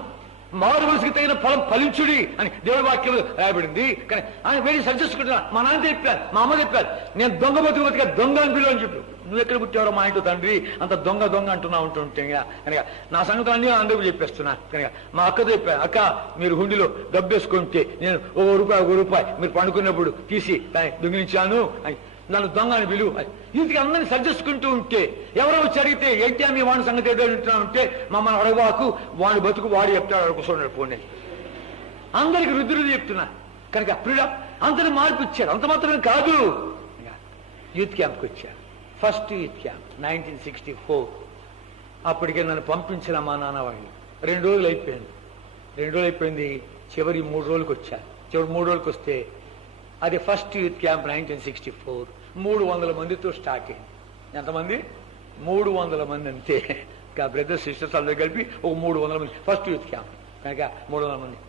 మారు మనసుకి తగిన ఫలం ఫలించుడి అని దేవుడి వాక్యం రాయబడింది. కానీ ఆయన వెళ్ళి సరిచేసుకుంటున్నాను. మా నాన్న చెప్పారు, మా అమ్మ చెప్పారు, నేను దొంగ బతుక దొంగ అని పిలువ అని చెప్పు. నువ్వు ఎక్కడ పుట్టావో మా ఇంట్లో తండ్రి అంత దొంగ దొంగ అంటున్నా ఉంటుంటే కనుక నా సంగతులు అన్నీ అందరికీ చెప్పేస్తున్నా. కనుక మా అక్కతో చెప్పాను, అక్క మీరు హుండీలో డబ్బు వేసుకుంటే నేను ₹1 మీరు పండుకున్నప్పుడు తీసి దాన్ని దొంగిలించాను అని నన్ను దొంగ అని పిలువు. ఇంటికి అందరినీ సర్జెసుకుంటూ ఉంటే ఎవరో వచ్చి అడిగితే ఏంటి మీ వాడి సంగతి ఏదో వింటున్నా ఉంటే మమ్మల్ని అడగవాకు, వాడి బతుకు వాడు చెప్తాడు, అడుగుతున్నాడు పోనీ అందరికి రుద్దురుది చెప్తున్నా. కనుక ప్రియుడా అందరిని మార్పు ఇచ్చాడు. అంత మాత్రమే కాదు, యూత్ క్యాంప్కి వచ్చాను. First youth camp 1964. అప్పటికే నన్ను పంపించిన మా నాన్న వాళ్ళు 2 రోజులు అయిపోయింది. చివరి 3 రోజులకు వచ్చాను. చివరి 3 రోజులకు వస్తే అది ఫస్ట్ యూత్ క్యాంప్ 1964 300 మందితో స్టార్ట్ అయింది. ఎంతమంది? 300 మంది అంతే. ఇంకా బ్రదర్స్ సిస్టర్స్ అందరూ కలిపి ఒక 300 మంది ఫస్ట్ యూత్ క్యాంప్ కనుక 300 మంది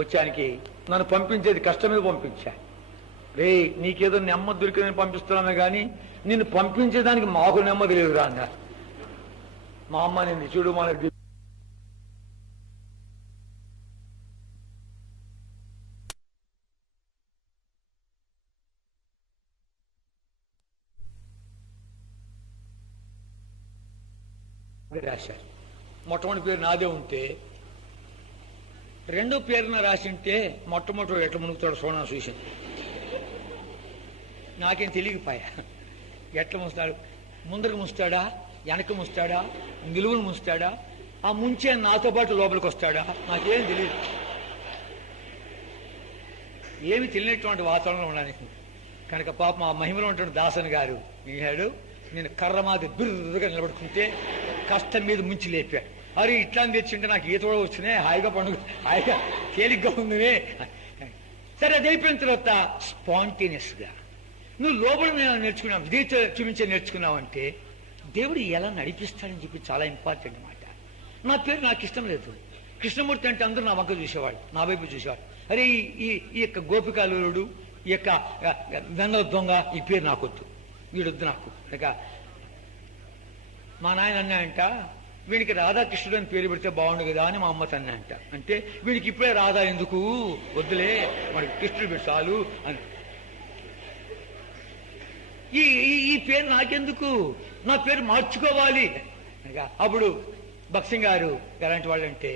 వచ్చానికి నన్ను పంపించేది కష్టం మీద పంపించా. రే నీకేదో నెమ్మది దొరికిందని పంపిస్తున్నాను కానీ నిన్ను పంపించేదానికి మాకు నెమ్మది లేదురా అన్నారు. మా అమ్మ నిన్ను చూడు మన రాశారు. మొట్టమొదటి పేరు నాదే ఉంటే రెండో పేరున రాసి ఉంటే మొట్టమొదటి ఎట్లా మునుగుతాడు సోనా చూసింది. నాకేం తెలియకపోయా ఎట్లా ముస్తాడు, ముందరకు ముస్తాడా, వెనక ముస్తాడా, నిలువును ముస్తాడా, ఆ ముంచే నాతో పాటు లోపలికి వస్తాడా, నాకేం తెలియదు. ఏమి తెలియనటువంటి వాతావరణంలో ఉండడానికి కనుక పాప మా మహిమలో ఉన్నటువంటి దాసన్ గారు నేహాడు నేను కర్ర మాది బిర్రగా నిలబడుకుంటే కష్టం మీద ముంచి లేపాడు. అరే ఇట్లా తెచ్చింటే నాకు ఈత కూడా వచ్చినాయి, హాయిగా పండుగ హాయిగా తేలిగ్గా ఉంది. సరే అది అయిపోయిన తర్వాత స్పాంటేనియస్ గా నువ్వు లోపల నేర్చుకున్నావు, విధేయత చూపించే నేర్చుకున్నావు అంటే దేవుడు ఎలా నడిపిస్తాడని చెప్పి చాలా ఇంపార్టెంట్ అన్నమాట. నా పేరు నాకు ఇష్టం లేదు. కృష్ణమూర్తి అంటే అందరూ నా వంక చూసేవాడు, నా వైపు చూసేవాడు. అరే ఈ యొక్క గోపికాలుడు, ఈ యొక్క గంగల దొంగ, ఈ పేరు నాకొద్దు, వీడొద్దు నాకు. ఇక మా నాయన అన్నాయంట వీడికి రాధాకృష్ణుడు అని పేరు పెడితే బాగుండు కదా అని మా అమ్మ తన్నాయంట. అంటే వీడికి ఇప్పుడే రాధా ఎందుకు, వద్దులే మనకి కృష్ణుడు పెట్టి చాలు అని. ఈ పేరు నాకెందుకు, నా పేరు మార్చుకోవాలి. అప్పుడు భక్సింగ్ గారు ఎలాంటి వాళ్ళు అంటే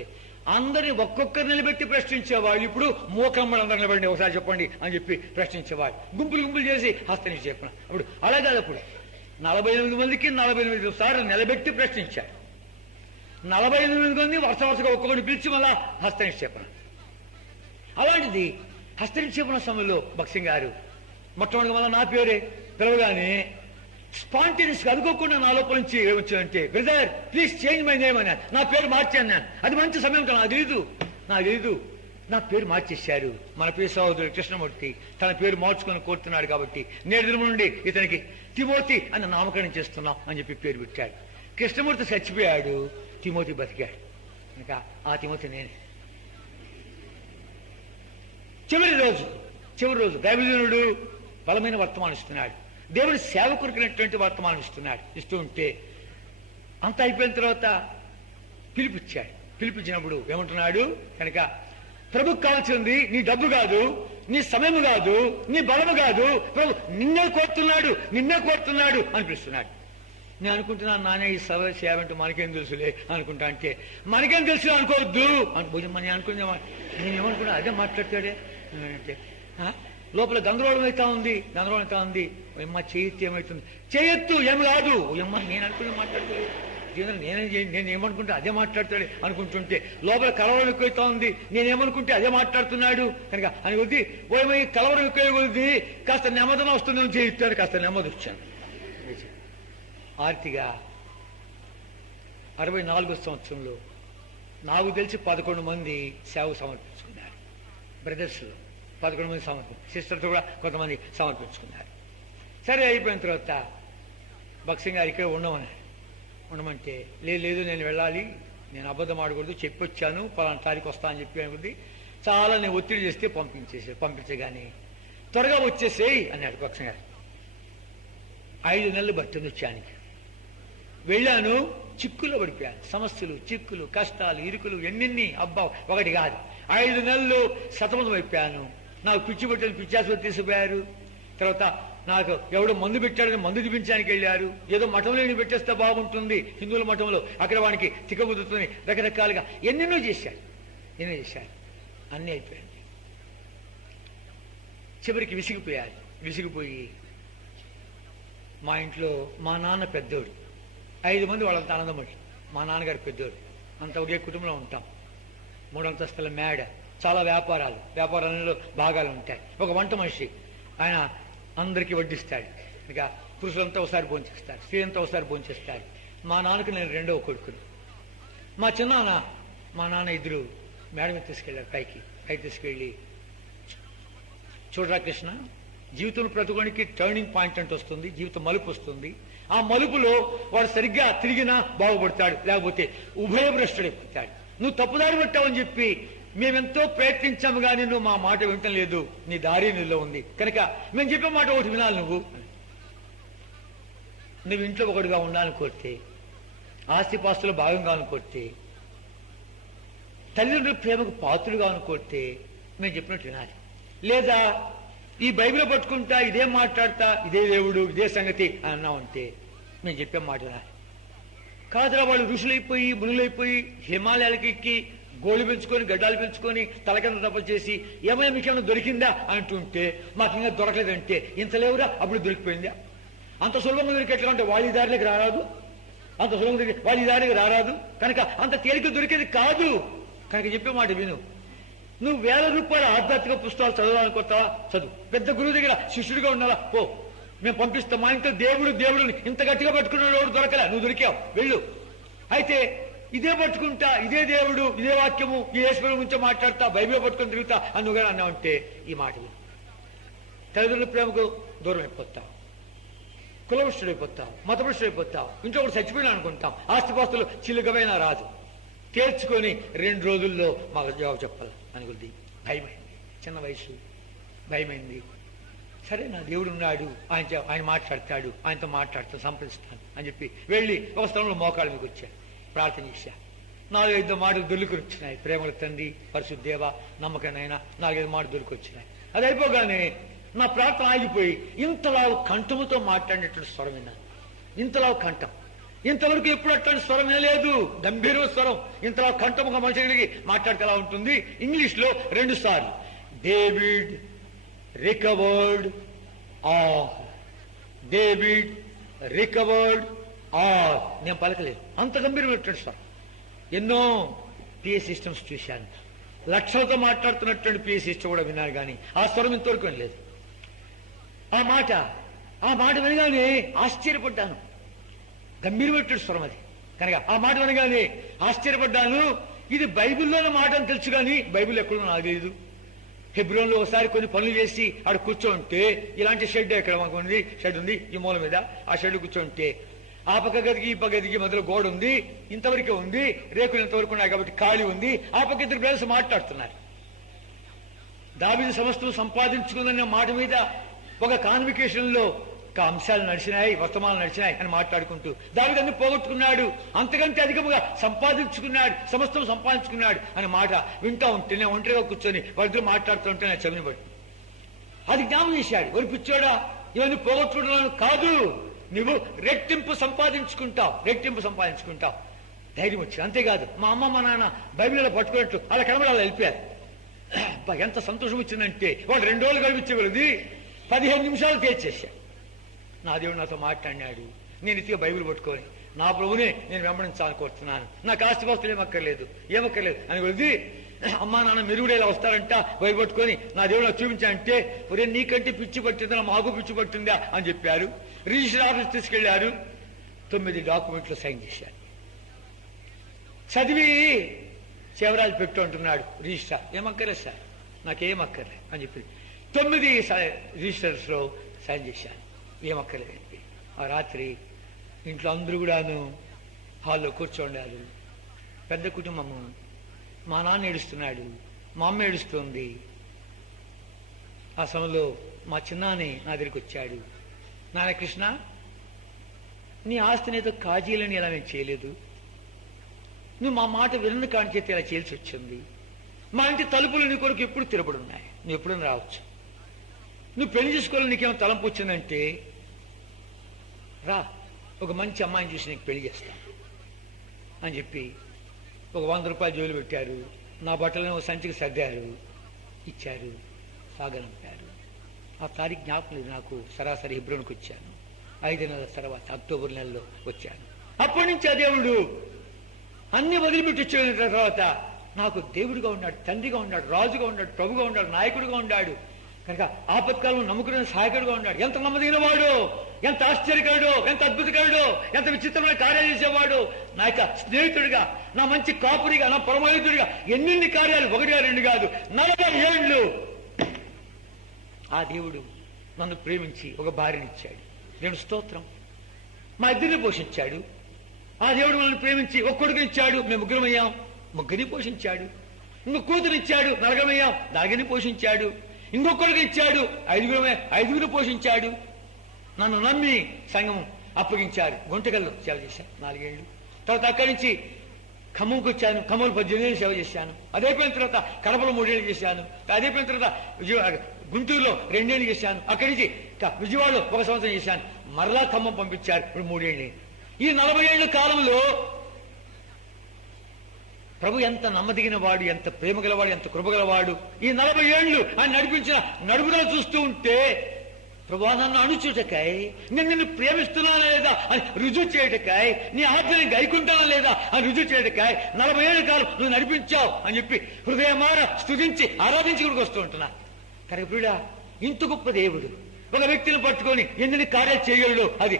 అందరిని ఒక్కొక్కరు నిలబెట్టి ప్రశ్నించేవాళ్ళు. ఇప్పుడు మూకమ్మలు అందరు నిలబడి ఒకసారి చెప్పండి అని చెప్పి ప్రశ్నించేవాళ్ళు. గుంపులు గుంపులు చేసి హస్తనిచ్చి చెప్పిన. అప్పుడు అలా కాదు, అప్పుడు 48 మందికి 48 సార్లు నిలబెట్టి ప్రశ్నించారు. 48 మంది వరుసగా ఒక్కొక్కరిని పిలిచి మళ్ళా హస్తనిక్షేపణ. అలాంటిది హస్తనిక్షేపణ సమయంలో భక్సింగ్ గారు మొట్టమొదటి మళ్ళా నా పేరే పిలవగానే స్పాంటేనియస్ గా అనుకోకుండా నా లోపల నుంచి ఏమొచ్చానంటే brother please change my name అన్నాను. నా పేరు మార్చాను నేను. అది మంచి సమయం నాకు తెలీదు. నా పేరు మార్చేశారు. మన పేరు సహోదరుడు కృష్ణమూర్తి తన పేరు మార్చుకొని కోరుతున్నాడు కాబట్టి నేడు నుండి ఇతనికి తిమోతి అని నామకరణం చేస్తున్నాం అని చెప్పి పేరు పెట్టాడు. కృష్ణమూర్తి చచ్చిపోయాడు, తిమోతి బతికాడు. ఇంకా ఆ తిమోతి నేనే. చివరి రోజు దైవజనుడు బలమైన వర్తమానం ఇస్తున్నాడు. దేవుడి సేవకుడికినటువంటి వర్తమానం ఇస్తూ ఉంటే అంత అయిపోయిన తర్వాత పిలిపించాడు. పిలిపించినప్పుడు ఏమంటున్నాడు కనుక ప్రభుకు కావాల్సింది నీ డబ్బు కాదు, నీ సమయం కాదు, నీ బలము కాదు, ప్రభు నిన్నే కోరుతున్నాడు అని పిలుస్తున్నాడు. నేను అనుకుంటున్నాను నానే ఈ సేవ అంటే మనకేం తెలుసులే అనుకుంటా. అంటే మనకేం తెలుసు అనుకోవద్దు అని అనుకునే నేను ఏమనుకున్నా అదే మాట్లాడతాడే అంటే లోపల గందరగోళం అవుతా ఉంది. అమ్మ చేయెత్తు ఏమవుతుంది, చేయెత్తు ఏమి కాదు అమ్మ నేను అనుకునే మాట్లాడతాడు. నేను ఏమనుకుంటే అదే మాట్లాడతాడు అనుకుంటుంటే లోపల కలవరం ఎక్కువైతా ఉంది. నేనేమనుకుంటే అదే మాట్లాడుతున్నాడు కనుక అని కొద్ది ఓమై కలవరం ఎక్కువ కొద్ది కాస్త నెమ్మదన వస్తుందని చేయిస్తాడు. కాస్త నెమ్మది వచ్చాను. ఆర్తిగా 64వ సంవత్సరంలో నాకు తెలిసి 11 మంది సేవ సమర్పించుకున్నారు. బ్రదర్స్ 11 మంది సిస్టర్తో కూడా కొంతమంది సమర్పించుకున్నారు. సరే అయిపోయిన తర్వాత భక్సింగ్ గారు ఇక్కడ ఉండమంటే లేదు నేను వెళ్ళాలి, నేను అబద్ధం ఆడకూడదు, చెప్పొచ్చాను పలానా తారీఖు వస్తా అని చెప్పి అనుకుంది. చాలా నేను ఒత్తిడి చేస్తే పంపించగానే త్వరగా వచ్చేసేయి అన్నాడు భక్సింగ్ గారు. 5 నెలలు పట్టింది వచ్చానికి. వెళ్ళాను, చిక్కుల్లో పడిపోయాను. సమస్యలు, చిక్కులు, కష్టాలు, ఇరుకులు ఎన్నెన్ని అబ్బా ఒకటి కాదు. 5 నెలలు సతమతం అయిపోయాను. నాకు పిచ్చి పెట్టిన పిచ్చాసులు తీసుకుపోయారు. తర్వాత నాకు ఎవడో మందు పెట్టాడని మందు చూపించడానికి వెళ్ళారు. ఏదో మఠంలో పెట్టేస్తే బాగుంటుంది హిందువుల మఠంలో, అక్కడ వానికి తిక్కబుద్దుతుంది, రకరకాలుగా ఎన్నెన్నో చేశారు. అన్నీ అయిపోయింది. చివరికి విసిగిపోయి మా ఇంట్లో మా నాన్న పెద్దోడు, 5 మంది వాళ్ళంతా ఆనందమడి. మా నాన్నగారు పెద్దోడు, అంత ఒకే కుటుంబంలో ఉంటాం. 3 అంతస్తుల మేడ, చాలా వ్యాపారాలలో భాగాలు ఉంటాయి. ఒక వంట మనిషి, ఆయన అందరికీ వడ్డిస్తాడు. ఇక పురుషులంతా ఒకసారి భోంచేస్తారు, స్త్రీ అంతా ఒకసారి భోంచేస్తారు. మా నాన్నకు నేను 2వ కొడుకుని. మా నాన్న ఇద్దరు మేడ మీద తీసుకెళ్ళారు, పైకి తీసుకెళ్ళి చూడరా కృష్ణ జీవితంలో ప్రతికొనికి టర్నింగ్ పాయింట్ అంటూ వస్తుంది, జీవితం మలుపు వస్తుంది. ఆ మలుపులో వాడు సరిగ్గా తిరిగినా బాగుపడతాడు, లేకపోతే ఉభయభ్రష్టుడైపోతాడు. నువ్వు తప్పుదారి పెట్టావని చెప్పి మేమెంతో ప్రయత్నించాము కానీ నువ్వు మా మాట వింటం లేదు, నీ దారి నీలో ఉంది కనుక మేము చెప్పే మాట ఒకటి వినాలి. నువ్వు ఇంట్లో ఒకటిగా ఉండాలని కోరితే, ఆస్తిపాస్తులు భాగంగా అనుకోతే, తల్లిదండ్రుల ప్రేమకు పాత్రులుగా అనుకోతే మేము చెప్పినట్టు వినాలి. లేదా ఈ బైబిల్ పట్టుకుంటా, ఇదే మాట్లాడతా, ఇదే దేవుడు, ఇదే సంగతి అని అన్నామంటే మేము చెప్పే మాట వినాలి. కాదురా వాళ్ళు ఋషులైపోయి మునులైపోయి హిమాలయాలకి ఎక్కి గోళ్ళు పెంచుకొని గడ్డాలు పెంచుకొని తలకింద తప్ప చేసి ఏమైనా మీకేమైనా దొరికిందా అంటుంటే మాకు ఇంకా దొరకలేదంటే ఇంత లేవురా అప్పుడు దొరికిపోయిందా? అంత సులభంగా దొరికేట్లా అంటే వాళ్ళ దారిలోకి రారాదు, అంత సులభంగా దొరికి వాళ్ళ దారికి రారాదు కనుక అంత తేలిక దొరికేది కాదు. కనుక చెప్పే మాట విను. నువ్వు 1000 రూపాయల ఆధ్యాత్మిక పుస్తకాలు చదవాలనుకుంటావా? చదువు. పెద్ద గురువు దగ్గర శిష్యుడిగా ఉండాలా? పో, మేము పంపిస్తాం. మా ఇంట్లో దేవుడిని ఇంత గట్టిగా పట్టుకున్నాడు ఎవడు దొరకలే, నువ్వు దొరికావు, వెళ్ళు. అయితే ఇదే పట్టుకుంటా, ఇదే దేవుడు, ఇదే వాక్యము, ఈ ఈశ్వరుడు గురించి మాట్లాడతా, బైబిల్ పట్టుకుని తిరుగుతా అని నువ్వు కానీ అన్నావంటే ఈ మాట విను. తల్లిదండ్రుల ప్రేమకు దూరం అయిపోతావు, కులవృష్టుడైపోతావు, మతభ్రష్టుడైపోతావు, ఇంట్లో ఒకటి చచ్చిపోయినా అనుకుంటాం, ఆస్తిపాస్తులు చిల్లుగమైనా రాదు, తేల్చుకొని 2 రోజుల్లో మాకు జవాబు చెప్పాలి అనుకుంది. భయమైంది, చిన్న వయసు, భయమైంది. సరే నా దేవుడు ఉన్నాడు, ఆయన మాట్లాడతాడు, ఆయనతో మాట్లాడుతాను, సంప్రదిస్తాను అని చెప్పి వెళ్ళి ఒక స్థలంలో మోకాళ్ళ మీకు వచ్చాను, ప్రార్థన చేశా. 4-5 మాటలు దొరికి వచ్చినాయి. ప్రేమల తండ్రి, పరిశుద్ధేవ, నమ్మకనైనా 4-5 మాటలు దొరికి వచ్చినాయి. అది అయిపోగానే నా ప్రార్థన ఆగిపోయి ఇంతలా కంఠముతో మాట్లాడినటువంటి స్వరం విన్నాను. ఇంతలా కంఠం, ఇంతవరకు ఎప్పుడు అట్లాంటి స్వరం వినలేదు. గంభీర స్వరం, ఇంతలా కంఠం ఒక మనిషికి మాట్లాడితే ఎలా ఉంటుంది? ఇంగ్లీష్ లో 2 సార్లు David recovered all, David recovered all. నేను పలకలేదు, అంత గంభీరమైనటువంటి స్వరం. ఎన్నో పిఏ సిస్టమ్స్ చూశాను, లక్షలతో మాట్లాడుతున్నటువంటి పిఏ సిస్టమ్ కూడా విన్నాను, కానీ ఆ స్వరం ఇంతవరకు వినలేదు. ఆ మాట వినగానే ఆశ్చర్యపడ్డాను. గంభీరమైనటువంటి స్వరం అది కనుక ఆ మాట వినగానే ఆశ్చర్యపడ్డాను. ఇది బైబిల్లోని మాట అని తెలుసు కానీ బైబిల్ ఎక్కడో నాకు తెలియదు. హెబ్రోన్లో ఒకసారి కొన్ని పనులు చేసి ఆడ కూర్చోంటే, ఇలాంటి షెడ్ ఎక్కడ మాకు ఉంది, షెడ్ ఉంది ఈ మూల మీద, ఆ షెడ్ కూర్చోంటే ఆ పక్క గదికి ఈ పక్క గదికి మధ్యలో గోడ ఉంది, ఇంతవరకే ఉంది, రేకులు ఇంతవరకు ఉన్నాయి కాబట్టి ఖాళీ ఉంది. ఆ పక్క 2 బ్రదర్స్ మాట్లాడుతున్నారు. దావీదు సమస్తం సంపాదించుకుందన్న మాట మీద ఒక కాన్వికేషన్ లో అంశాలు నడిచినాయి, వర్తమానాలు నడిచినాయి అని మాట్లాడుకుంటూ దావీదు అన్ని పోగొట్టుకున్నాడు, అంతకంటే అధికముగా సంపాదించుకున్నాడు, సమస్తం సంపాదించుకున్నాడు అనే మాట వింటా ఉంటే నేను ఒంటరిగా కూర్చొని వాళ్ళిద్దరూ మాట్లాడుతుంటే నా చెవిని పట్టి అది జ్ఞాపకం చేశాడు. ఒరి పిచ్చోడా, ఇవన్నీ పోగొట్టుకుంటున్నాను కాదు, నువ్వు రెట్టింపు సంపాదించుకుంటావు, రెట్టింపు సంపాదించుకుంటావు. ధైర్యం వచ్చింది. అంతేకాదు మా అమ్మ మా నాన్న బైబిల్లో పట్టుకున్నట్టు అలా కనబడి అలా వెళ్ళిపోయారు. ఎంత సంతోషం వచ్చిందంటే వాడు 2 రోజులు గడిపించగలది 15 నిమిషాలు తేల్చేశాడు. నా దేవుడు నాతో మాట్లాడినాడు. నేను ఇతిగా బైబిల్ పట్టుకొని నా ప్రభునే నేను వెంబడించాలని కోరుతున్నాను, నాకు ఆస్తిపాస్తులు ఏమక్కర్లేదు అని కొద్ది అమ్మా నాన్న మెరుగుడేలా వస్తారంట బైబిల్ పట్టుకొని నా దేవుడు నాకు చూపించాలంటే, ఒరే నీకంటే పిచ్చి పట్టిందా, మాకు పిచ్చి పట్టిందా అని చెప్పారు. రిజిస్టర్ ఆఫీస్ తీసుకెళ్లారు, 9 డాక్యుమెంట్లు సైన్ చేశారు. చదివి చివరాలు పెట్టు అంటున్నాడు రిజిస్టర్. ఏమక్కర్లేదు సార్, నాకేం అక్కర్లేదు అని చెప్పి 9 రిజిస్టర్స్ లో సైన్ చేశాను. ఏమక్కర్లేదండి. ఆ రాత్రి ఇంట్లో అందరూ కూడాను హాల్లో కూర్చోండారు. పెద్ద కుటుంబము. మా నాన్న ఏడుస్తున్నాడు, మా అమ్మ ఏడుస్తుంది. ఆ సమయంలో మా చిన్నాని నా దగ్గరికి వచ్చాడు. నాన్న కృష్ణ, నీ ఆస్తినేతో కాజీలని ఇలా నేను చేయలేదు, నువ్వు మా మాట వినని కాని చేతి ఇలా చేయాల్సి వచ్చింది. మా ఇంటి తలుపులు నీ కొరకు ఎప్పుడు తిరబడున్నాయి, నువ్వు ఎప్పుడైనా రావచ్చు. నువ్వు పెళ్లి చేసుకోవాలని నీకేమో తలంపు వచ్చిందంటే రా, ఒక మంచి అమ్మాయిని చూసి నీకు పెళ్లి చేస్తా అని చెప్పి ఒక 100 రూపాయలు జోలు పెట్టారు. నా బట్టలను ఒక సంచికి సర్దారు, ఇచ్చారు, సాగనంపారు. ఆ తారీఖు జ్ఞాపకం లేదు నాకు. సరాసరి హెబ్రోన్కి వచ్చాను. 5 నెలల తర్వాత అక్టోబర్ నెలలో వచ్చాను. అప్పటి నుంచి ఆ దేవుడు అన్ని వదిలిపెట్టి వచ్చిన తర్వాత నాకు దేవుడిగా ఉన్నాడు, తండ్రిగా ఉన్నాడు, రాజుగా ఉన్నాడు, ప్రభుగా ఉన్నాడు, నాయకుడిగా ఉన్నాడు. కనుక ఆపత్కాలంలో నమ్ముకునే సహాయకుడిగా ఉన్నాడు. ఎంత నమ్మదగిన వాడు, ఎంత ఆశ్చర్యకరుడు, ఎంత అద్భుతకరుడు, ఎంత విచిత్రమైన కార్యాలు చేసేవాడు. నా యొక్క స్నేహితుడిగా, నా మంచి కాపురిగా, నా పరమహితుడిగా ఎన్ని కార్యాలు, 1 2 కాదు 40 ఏళ్ళు ఆ దేవుడు నన్ను ప్రేమించి ఒక భార్యనిచ్చాడు. దేవుడు స్తోత్రం. మా ఇద్దరిని పోషించాడు. ఆ దేవుడు మనల్ని ప్రేమించి ఒక కొడుకునిచ్చాడు, మేము ముగ్గురమయ్యాం, ముగ్గురిని పోషించాడు. ఇంకో కూతురిచ్చాడు, నలుగురమయ్యాం, నలుగురిని పోషించాడు. ఇంకొకరికి ఇచ్చాడు, ఐదుగురు పోషించాడు. నన్ను నమ్మి సంఘం అప్పగించారు. గుంటకల్లో సేవ చేశాను 4 ఏళ్ళు. తర్వాత అక్కడి నుంచి ఖమ్మంకి వచ్చాను. ఖమ్మంలో 18 ఏళ్ళు సేవ చేశాను. అదైపోయిన తర్వాత కడపలో 3 ఏళ్ళు చేశాను. అదైపోయిన తర్వాత గుంటూరులో 2 ఏళ్ళు చేశాను. అక్కడి నుంచి విజయవాడలో 1 సంవత్సరం చేశాను. మరలా ఖమ్మం పంపించారు. ఇప్పుడు 3 ఏళ్ళు. ఈ 40 ఏళ్ల కాలంలో ప్రభు ఎంత నమ్మదగిన వాడు, ఎంత ప్రేమ గలవాడు, ఎంత కృపగలవాడు. ఈ 40 ఏళ్లు ఆయన నడిపించిన నడుపుదల చూస్తూ ఉంటే ప్రభు నన్ను అణుచుటకాయ్, నేను నిన్ను ప్రేమిస్తున్నానా లేదా అని రుజువు చేయటకాయ్, నీ ఆజ్ఞని గైకుంటానా లేదా అని రుజువు చేయటకాయ్ 40 ఏళ్ల కాలం నువ్వు నడిపించావు అని చెప్పి హృదయమార స్తుతించి ఆరాధించి కూడా వస్తూ ఉంటున్నా. కనుక ప్రియుడా, ఇంత గొప్ప దేవుడు ఒక వ్యక్తిని పట్టుకొని ఎన్ని కార్యాలు చేయగలడు. అది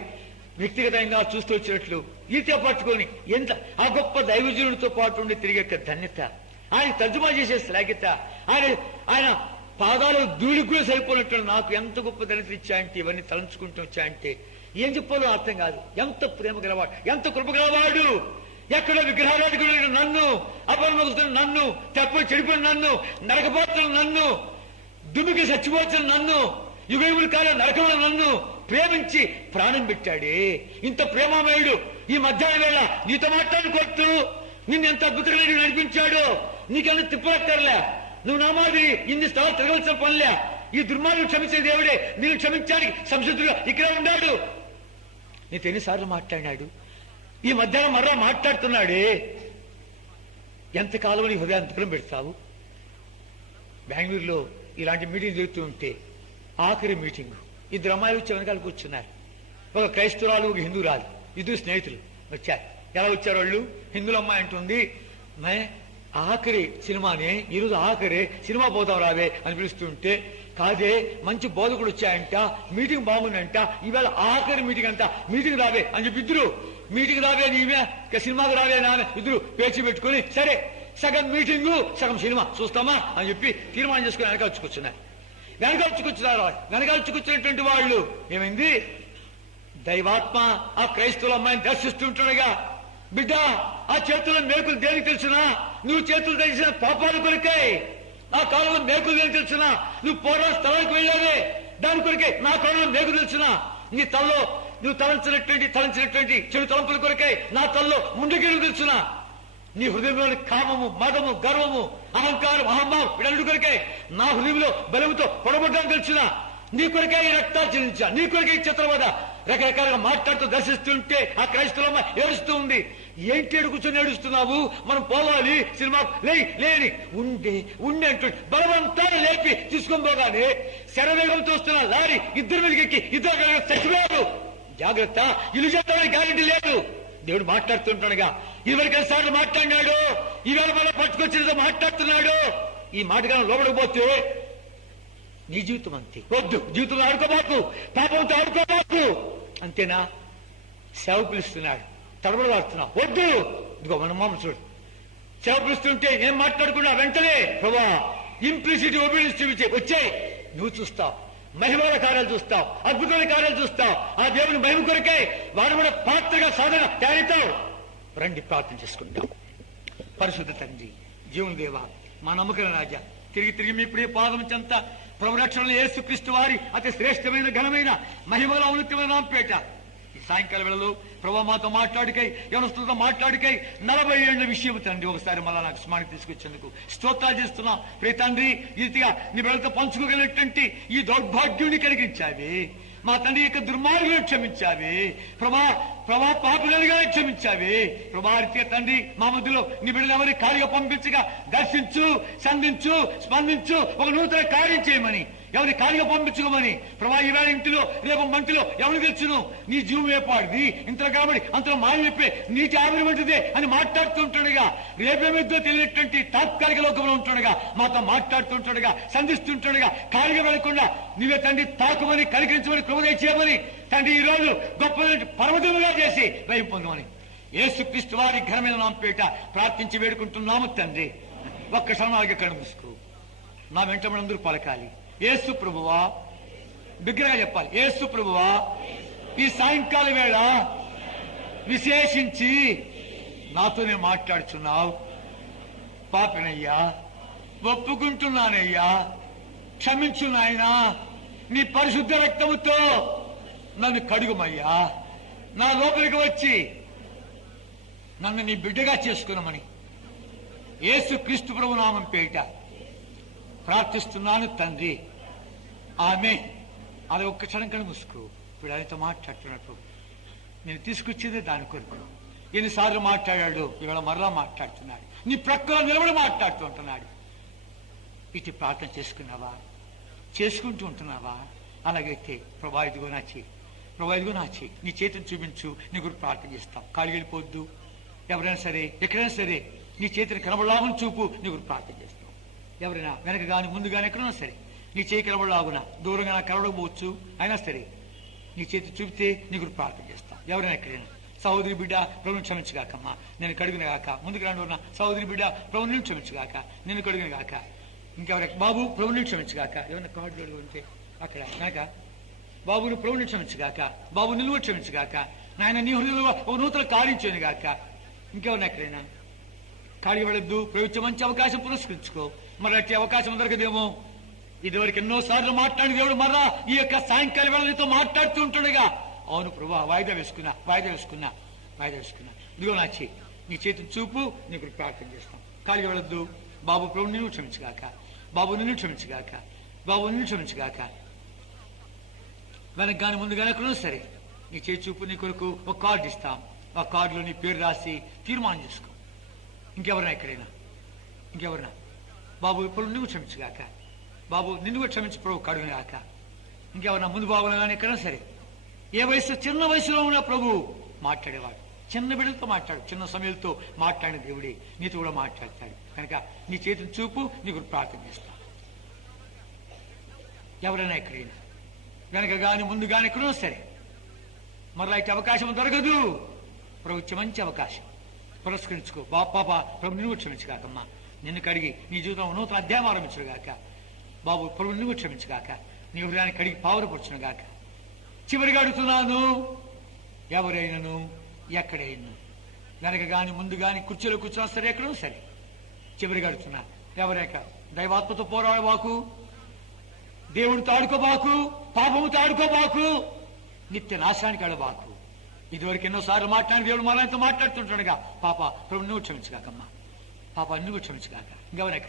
వ్యక్తిగతంగా చూస్తూ వచ్చినట్లు ఈత పట్టుకొని ఎంత ఆ గొప్ప దైవజనుడితో పాటు ఉండి తిరిగే ధన్యత, ఆయన తర్జుమా చేసే శ్లాఘ్యత, ఆయన పాదాలు ధూళికి సరిపోయినట్టు నాకు ఎంత గొప్ప ధన్యత ఇచ్చాయంటే, ఇవన్నీ తలంచుకుంటూ వచ్చాయంటే ఏం చెప్పాలో అర్థం కాదు. ఎంత ప్రేమ గలవాడు, ఎంత కృప గలవాడు. ఎక్కడో విగ్రహారాధికుడు నన్ను, అపరమగుతున్న నన్ను, తప్పు చెడిపోయిన నన్ను, నరకపోతున్న నన్ను, దుమికి చచ్చిపోతున్న నన్ను, యుగయుగుల కాలం నరకముల నన్ను ప్రేమించి ప్రాణం పెట్టాడే. ఇంత ప్రేమామయుడు ఈ మధ్యాహ్న వేళ నీతో మాట్లాడుకోవచ్చు. నిన్ను ఎంత అద్భుతంగా నడిపించాడో నీకెంత తిప్పలక్కర్లే. నువ్వు నా మాదిరి ఇన్ని స్థలాలు తిరగవలసిన పనిలే. ఈ దుర్మార్గం క్షమించే దేవుడే నేను క్షమించడానికి సంసిద్ధుడుగా ఇక్కడే ఉన్నాడు. నీతో ఎన్నిసార్లు మాట్లాడినాడు. ఈ మధ్యాహ్నం మరలా మాట్లాడుతున్నాడే. ఎంతకాలం నీ హృదయాన్ని దూరం పెడతావు. బెంగళూరులో ఇలాంటి మీటింగ్ జరుగుతూ ఉంటే ఆఖరి మీటింగ్ 2 అమ్మాయిలు వచ్చి వెనకాల కూర్చున్నారు. ఒక క్రైస్తవురాలు, ఒక హిందూరాలు, 2 స్నేహితులు వచ్చారు. ఎలా వచ్చారు వాళ్ళు? హిందువుల అమ్మాయి అంటుంది, మే ఆఖరి సినిమానే, ఈరోజు ఆఖరి సినిమా పోతాం రావే అని పిలుస్తుంటే, కాదే మంచి బోధకుడు వచ్చాయంట, మీటింగ్ బాగుందంట, ఈవేళ ఆఖరి మీటింగ్ అంట, మీటింగ్ రావే అని చెప్పి ఇద్దరు మీటింగ్ రావే నీవే సినిమాకి రావే నాన్న ఇద్దరు పేచి పెట్టుకుని సరే సగం మీటింగు సగం సినిమా చూస్తామా అని చెప్పి తీర్మానం చేసుకుని వెనకాల్చుకొచ్చున్నారు. వెనకాల్చుకొచ్చినటువంటి వాళ్ళు ఏమైంది? దైవాత్మ ఆ క్రైస్తవుల అమ్మాయిని దర్శిస్తుంటుండగా, బిడ్డ ఆ చేతుల్లో మేకులు దేనికి తెలుసునా? నువ్వు చేతులు తెలిసిన పాపాల కొరకై. ఆ కాలంలో మేకులు దేనికి తెలుసునా? నువ్వు పోరా స్థలానికి వెళ్ళావే దాని కొరకై. నా కాలంలో మేకు తెలుసునా? నీ తల్లో నువ్వు తలంచినటువంటి చెడు తలంపుల కొరకై నా తల్లో ముందుకెళ్ళు తెలుసునా? నీ హృదయంలోని కామము, మదము, గర్వము, అహంకారం, అహంభావం వీడల్లుడు కొరకై నా హృదయంలో బలముతో పొడబడ్డాను తెలుసునా? నీ కొరకే ఈ రక్తాలు చెల్లించా, నీ కొరకే ఈ చిత్రవద రకరకాలుగా మాట్లాడుతూ దర్శిస్తుంటే ఆ క్రైస్తవులమ్మ ఏడుస్తూ ఉంది. ఏంటి కూర్చొని ఏడుస్తున్నావు? మనం పోవాలి సినిమా లేని ఉండే అంటూ బలవంతాన్ని లేపి తీసుకొని పోగానే శరవేగంతో వస్తున్న లారీ 2 మీదకి 2 చచ్చిపోయారు. జాగ్రత్త, ఇల్లు చేస్తామని గ్యారెంటీ లేదు. దేవుడు మాట్లాడుతుంటాడుగా. 20 సార్లు మాట్లాడినాడు, ఈవేళ మళ్ళీ పట్టుకొచ్చినతో మాట్లాడుతున్నాడు. ఈ మాటగా లోపడిపోతే నీ జీవితం అంతే. వద్దు, జీవితంలో ఆడుకోబాకు, పాపంతో ఆడుకోబాకు. అంతేనా? సేవ పిలుస్తున్నాడు, తడబడలాడుతున్నావు, వద్దు. ఇదిగో మన మామ చూడు, సేవ పిలుస్తుంటే ఏం మాట్లాడుకున్నా వెంటనే ప్రభా ఇంప్లిసిటీ ఒబీడియన్స్ చూపించే వచ్చాయి. నువ్వు చూస్తావు, మహిమల కార్యాలు చూస్తావు, అద్భుతమైన కార్యాలు చూస్తావు. ఆ దేవుని మహిమ కొరకై వాడు కూడా పాత్రగా సాధన తయారుతావు. రండి ప్రార్థన చేసుకుంటాం. పరిశుద్ధ తండ్రి, జీవన దేవ, మా నమ్మకం రాజా, తిరిగి మీ ప్రియ పాదం చెంత ప్రభు రక్షణలో యేసుక్రీస్తు వారి అతి శ్రేష్టమైన ఘనమైన మహిమల ఔన్నత్యమైన నామపేట ఈ సాయంకాల వేళలో ప్రభు మాతో మాట్లాడికై, యవనస్తులతో మాట్లాడికై 40 ఏళ్ల విషయం తండ్రి ఒకసారి మళ్ళా నాకు స్మరణకు తీసుకొచ్చేందుకు స్తోత్రాలు చేస్తున్నా. ప్రియ తండ్రి, ఈ రీతిగా నీ బిడ్డలతో పంచుకోగలిగినటువంటి ఈ దౌర్భాగ్యుని కలిగించావి. మా తండ్రి యొక్క దుర్మార్గులను క్షమించావి ప్రభా. పాపులుగా క్షమించావి ప్రభా. రీతిగా తండ్రి మా మధ్యలో నీ బిడ్డలు ఎవరి ఖాళీగా పంపించగా దర్శించు, సంధించు, స్పందించు, ఒక నూతన కార్యం చేయమని, ఎవరిని ఖాళీగా పంపించుకోమని ప్రభా. ఈవేళ ఇంటిలో రేపు మంటిలో ఎవరు తెచ్చును? నీ జీవం ఏపాడిది, ఇంతలో కాబట్టి అంతలో మాయలిప్పే నీటి ఆవిరి వంటిదే అని మాట్లాడుతుంటాడుగా. రేపేమిద్దో తెలియనటువంటి తాత్కాలిక లోకంలో ఉంటుండగా మాతో మాట్లాడుతుంటాడుగా, సంధిస్తుంటాడుగా. ఖాళీగా వెళ్లకుండా నీవే తండ్రి తాకుమని, కనికరించమని, కృప చేయమని తండ్రి ఈ రోజు గొప్ప పర్వతముగా చేసి దయ పొందమని యేసుక్రీస్తు వారి ఘనమైన నామపేట ప్రార్థించి వేడుకుంటున్నాము తండ్రి. ఒక్క క్షణాలుగా కళ్ళు మూసుకో, నా వెంట మనందరూ పలకాలి. యేసు ప్రభువా, బిగ్గరగా చెప్పాలి. యేసు ప్రభువా, ఈ సాయంకాల వేళ విశేషించి నాతోనే మాట్లాడుచున్నావు. పాపినయ్యా, ఒప్పుకుంటున్నానయ్యా, క్షమించు నాయనా. నీ పరిశుద్ధ రక్తముతో నన్ను కడుగుమయ్యా. నా లోపలికి వచ్చి నన్ను నీ బిడ్డగా చేసుకున్నామని యేసు క్రీస్తు ప్రభు నామం పేరిట ప్రార్థిస్తున్నాను తండ్రి. ఆమె అది ఒక్క క్షణం కన్నా ముసుకు. ఇప్పుడు ఆయనతో మాట్లాడుతున్నట్టు నేను తీసుకొచ్చేదే దాని కొరకు. ఎన్నిసార్లు మాట్లాడాడు, ఇవాళ మరలా మాట్లాడుతున్నాడు. నీ ప్రక్కలో నిలబడి మాట్లాడుతూ ఉంటున్నాడు. ఇటు ప్రార్థన చేసుకున్నావా, చేసుకుంటూ ఉంటున్నావా? అలాగైతే ప్రభా ఇదిగో నా చేయి, ప్రభా ఇదిగో నా చేయి, నీ చేతిని చూపించు, నీ గురించి ప్రార్థన చేస్తాం. కాడికి వెళ్ళిపోద్దు. ఎవరైనా సరే, ఎక్కడైనా సరే నీ చేతిని కనబడలాగున చూపు, నీ గురించి ప్రార్థన చేస్తాం. ఎవరైనా వెనక కానీ ముందు కానీ ఎక్కడైనా సరే నీ చేయి కనబడలాగున, దూరంగా నాకు కనబడకపోవచ్చు, అయినా సరే నీ చేతి చూపితే నీ గురించి ప్రార్థన చేస్తాం. ఎవరైనా ఎక్కడైనా సహోదరి బిడ్డ ప్రభుని క్షమించగాకమ్మా, నేను కడిగిన గాక. ముందుకు రాండి ఉన్న సహోదరి బిడ్డ ప్రభుని క్షమించగాక, నేను కడిగిన గాక. ఇంకెవరైనా బాబు ప్రభుని క్షమించగాక. ఏమైనా కార్డులు ఉంటే అక్కడ కనుక బాబును ప్రభుని క్షమించగాక, బాబు నిలువ క్షమించగాక. నాయన నీ హృదయంలో ఒక నూతన కార్యించేను గాక. ఇంకెవరైనా ఎక్కడైనా కాడికి వెళ్ళొద్దు. ప్రభుత్వం మంచి అవకాశం పురస్కరించుకో. మరి అట్టి అవకాశం దొరకదేమో. ఇదివరకు ఎన్నోసార్లు మాట్లాడి దేవుడు మరలా ఈ యొక్క సాయంకాల వేళ నీతో మాట్లాడుతూ ఉంటుండగా, అవును ప్రభా, వాయిదా వేసుకున్నా. ఇదిగో నా చేయి, నీ చేతిని చూపు, నీకు ప్రార్థన చేస్తాం. కాడికి వెళ్ళొద్దు. బాబు ప్రభు నిన్ను క్షమించగాక, బాబు నిన్ను క్షమించగాక, బాబు నిన్ను క్షమించగాక. వెనక కానీ ముందు కానీ ఎక్కడో సరే నీ చేతి చూపు, నీ కొరకు ఒక కార్డు ఇస్తాం. ఆ కార్డులో నీ పేరు రాసి తీర్మానం చేసుకో. ఇంకెవరైనా ఇంకెవరైనా బాబు ఇప్పుడు నువ్వు క్షమించగాక, బాబు నిన్ను కూడా క్షమించి ప్రభు కడుగుగాక. ఇంకెవరన్నా ముందు బాబులు కానీ ఎక్కడైనా సరే ఏ వయసు, చిన్న వయసులో ఉన్న ప్రభు మాట్లాడేవాడు. చిన్న బిడ్డలతో మాట్లాడు, చిన్న సమయంతో మాట్లాడిన దేవుడే నీతో కూడా మాట్లాడతాడు. కనుక నీ చేతిని చూపు, నీకు ప్రార్థన చేస్తా. ఎవరైనా ఎక్కడైనా వెనక గాని ముందు గాని ఎక్కడో సరే మరలా ఇటు అవకాశం దొరకదు. ప్రభు మంచి అవకాశం పురస్కరించుకో. పాప ప్రభు నిన్ను క్షమించగాకమ్మా, నిన్ను కడిగి నీ జీవితంలో నూతన అధ్యాయం ఆరంభించుగాక. బాబు ప్రభు నిన్ను క్షమించగాక, నీ హృదయాన్ని కడిగి పావురపరచునుగాక. చివరిగా అడుగుతున్నాను, ఎవరైనాను ఎక్కడైనా వెనక గాని ముందు గాని కుర్చీలో కూర్చున్నా సరే, ఎక్కడో సరే చివరిగా అడుగుతున్నా, ఎవరైక దైవాత్మతో పోరాడబాకు, దేవుడితో ఆడుకోబాకు, పాపముతో ఆడుకోబాకు, నిత్య నాశానికి ఆడబాకు. ఇదివరకు ఎన్నోసార్లు మాట్లాడిన దేవుడు మనతో మాట్లాడుతుంటాడుగా. పాప ప్రభు నువ్వు క్షమించగాకమ్మా, పాప నువ్వు క్షమించగాక. ఇంకెవరైనా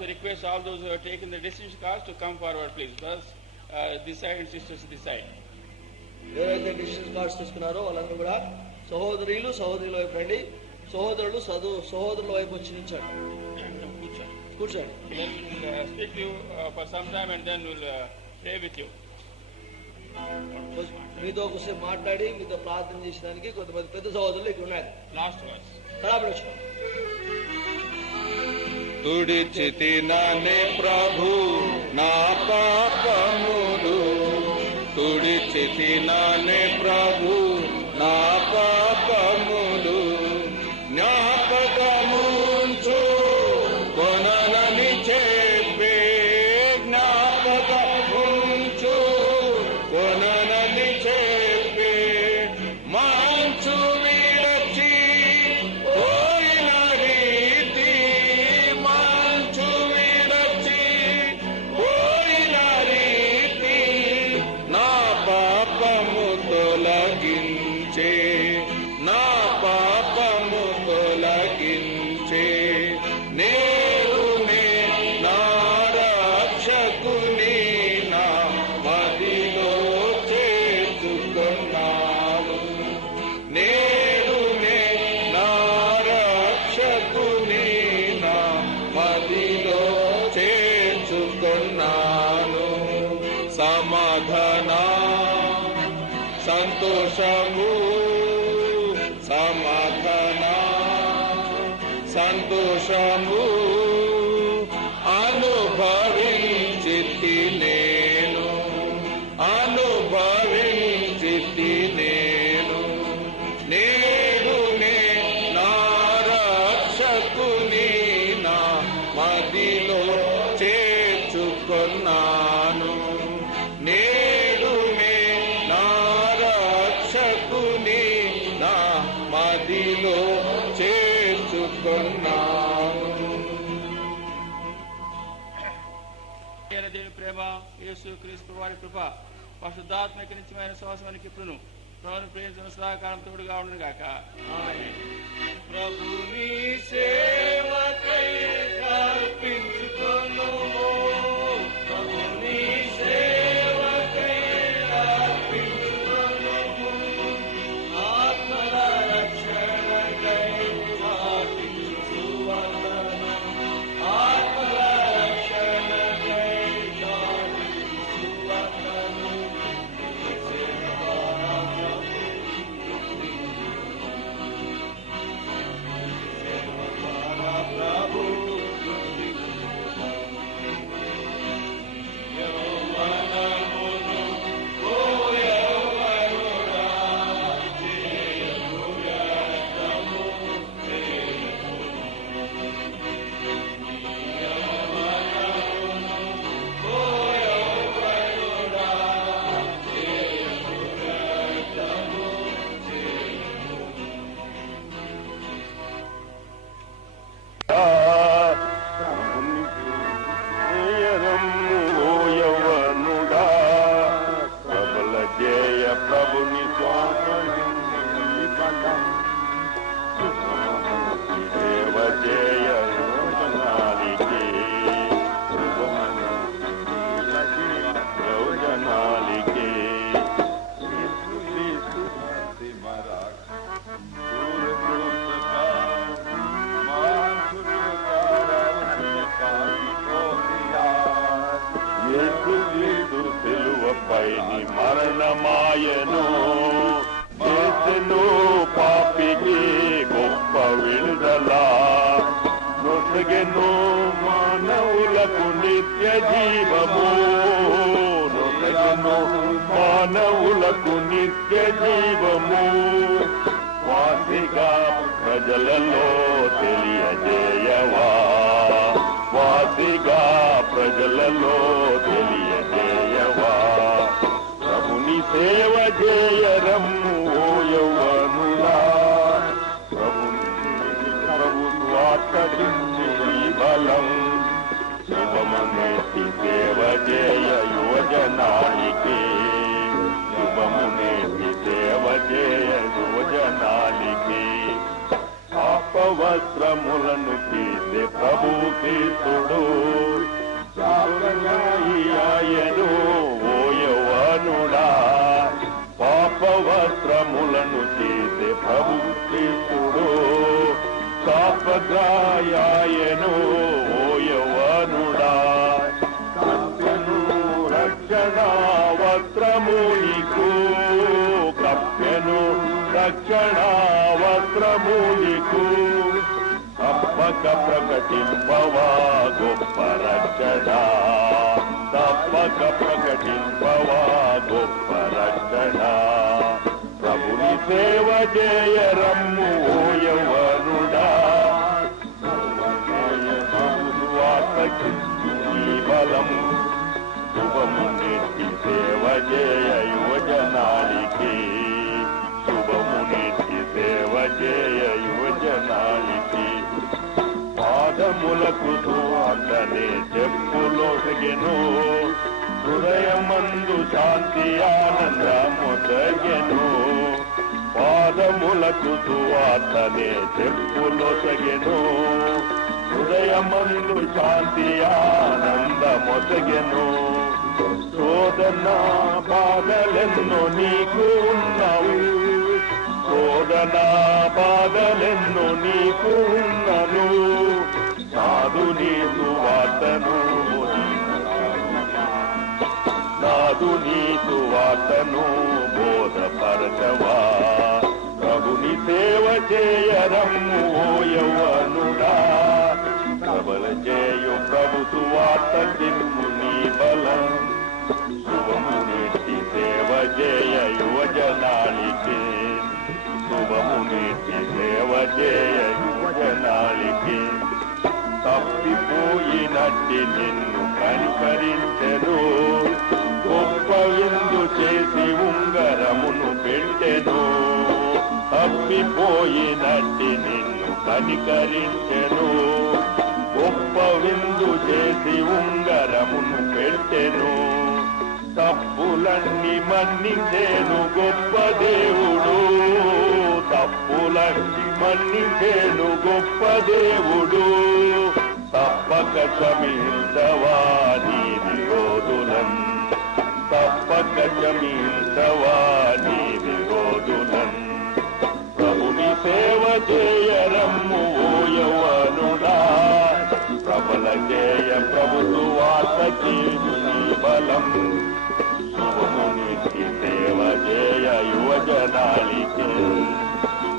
we request all those who have taken the decision cards to come forward, please. Brothers, this side and sisters this side. ఎవరైతే డిసిషన్ కార్డ్స్ తీసుకున్నారో వాళ్ళందరూ కూడా సహోదరుల వైపు రండి. సహోదరులు సహోదరుల వైపు వచ్చి నిల్చోండి. కూర్చోండి. Then we'll speak to you for some time and then we'll pray with you. మీతో ఒకసారి మాట్లాడి మీతో ప్రార్థన చేసడానికి కొంతమంది పెద్ద సహోదరులు ఇక్కడ ఉన్నారు. Last verse. తుడిచితిననే ప్రభు నా పాపములు, తుడిచితిననే ప్రభు నా పాపములు, జ్ఞాపకముంచు కొననని చెప్పే, జ్ఞాపకముంచు కొననని చెప్పే, మంచు విడచి పోయిన రీతి, మంచు విడచి పోయిన రీతి, నా పాపము తొలగి సమాధాన సంతోషము సమాధాన సంతోషము అనుభవించితి నేను అనుభవించితి నేను నేడునే నా రక్షకుని నా మదిలో చేర్చుకున్నాను నేడునే నా రక్షకుని నా మదిలో చేర్చుకున్నాను. దేవుని ప్రేమ, యేసు క్రీస్తు వారి కృప, పరిశుద్ధాత్మక నిత్యమైన శ్వాసానికి ఇప్పుడును ప్రభువును ప్రేమించిన సదాకాలం తోడుగా ఉండును గాక. ఆమేన్. ప్రభుని సేవకై అర్పించుకొనుము ప్రభుని సేవకై అర్పించుకొనుము ఆత్మల రక్షణకై సాధించువదను ఆత్మల రక్షణకై సాధించువదను ప్రభుని దేవ జయ యోజనాలికి యోజనాలికి సిలువపై మరణమాయను చేసెను పాపికి గొప్ప విడుదల నొసగెను మానవులకు నిత్య జీవము నొసగెను మానవులకు నిత్య జీవము వాసిగా ప్రజలలో తెలియజేయవా వాసిగా ప్రజలలో తెలియజేయవా ప్రభుని సేవ చేయరమ్ము ఓ యౌవనులా ప్రభు స్వార్థించి బలం శుభమునేటి సేవ చేయ యువజనానికి శుభమునేటి సేవ చేయ యువజనానికి పాపవస్త్రములను తీసే ప్రభు క్రీస్తుడు ఆయను ఓ యౌవనుడా పాపవస్త్రములను తీసే ప్రభు క్రీస్తుడు శాపగ్రాయను ఓ యౌవనుడా కప్పెను రక్షణ వస్త్రము నీకు కప్పెను రక్షణ వస్త్రము నీకు తప్పక ప్రకటింపవా గొప్ప రక్షణ తప్పక ప్రకటింపవా గొప్ప రక్షణ ప్రభుని సేవ చేయరమ్ము ఓ యౌవనుడా ఈ బలం శుభమునెట్టి సేవ చేయ యువజనానికి శుభమునెట్టి సేవ చేయ యువజనానికి పాదములకు సువార్తనే చెప్పులొసగెను హృదయమందు శాంతి ఆనందమొసగెను పాదములకు సువార్తనే చెప్పులొసగెను హృదయమందు శాంతి ఆనందమొసగెను శోధన బాధలెన్నో నీకు ఉన్నవు శోధన బాధలెన్నో నీకు ఉన్నను నాదు నీ సువార్తను నాదుని సువార్తను బోధపరచవా ప్రభుని సేవ చేయరమ్ము ఓ యవ్వనుడా ప్రబల చేయు ప్రభు సువార్త కిమ్ము నీ బలం శుభమునిటి సేవ చేయ యువజనాళికి శుభమునిటి సేవ చేయ యువజనాళికి తప్పిపోయినట్టి నిన్ను కనికరించెను గొప్ప విందు చేసి ఉంగరమును పెట్టెను తప్పిపోయినట్టి నిన్ను కనికరించెను గొప్ప విందు చేసి ఉంగరమును పెట్టెను తప్పులన్నీ మన్నించేను గొప్ప దేవుడు తప్పులన్నీ మన్నించేను గొప్ప దేవుడు తప్పక క్షమించవా నీ విరోధులన్ తప్పక క్షమించవా నీ విరోధులన్ ప్రభుని సేవ చేయరమ్ము ఓ యవ్వనుడా ప్రబల జయ ప్రభు సువార్తకి నీ బలం శుభమునిటి సేవ చేయ యువజనాళికి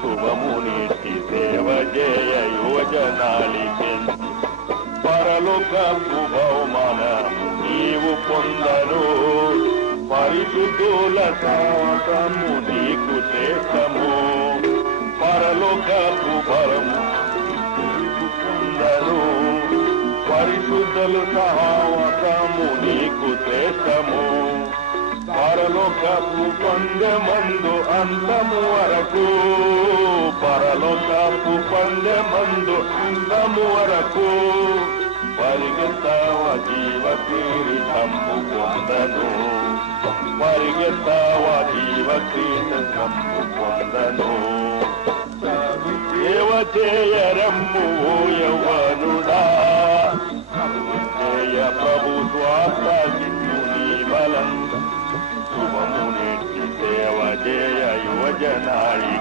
శుభమునిటి సేవ చేయ యువజనాళికి పరలోకపు బహుమానము నీవు పొందరు పరిశుద్ధుల సహవాసము నీకు శ్రేష్టము పరలోకపు బలము నీకు పొందరు పరిశుద్ధుల సహవాసము నీకు శ్రేష్టము పరలోకపు పందెమందు అంతము వరకు పరలోకపు పందెమందు అంతము వరకు పరిగెత్తావ జీవ కిరీటము పొందను పరిగెత్తావ జీవ కిరీటము పొందను సేవ చేయరమ్ము ఓ యవ్వనుడా జయ ప్రభు స్వార్థ జిన్ను నీ బలం శుభమునిటి సేవ జయ యువజనాళి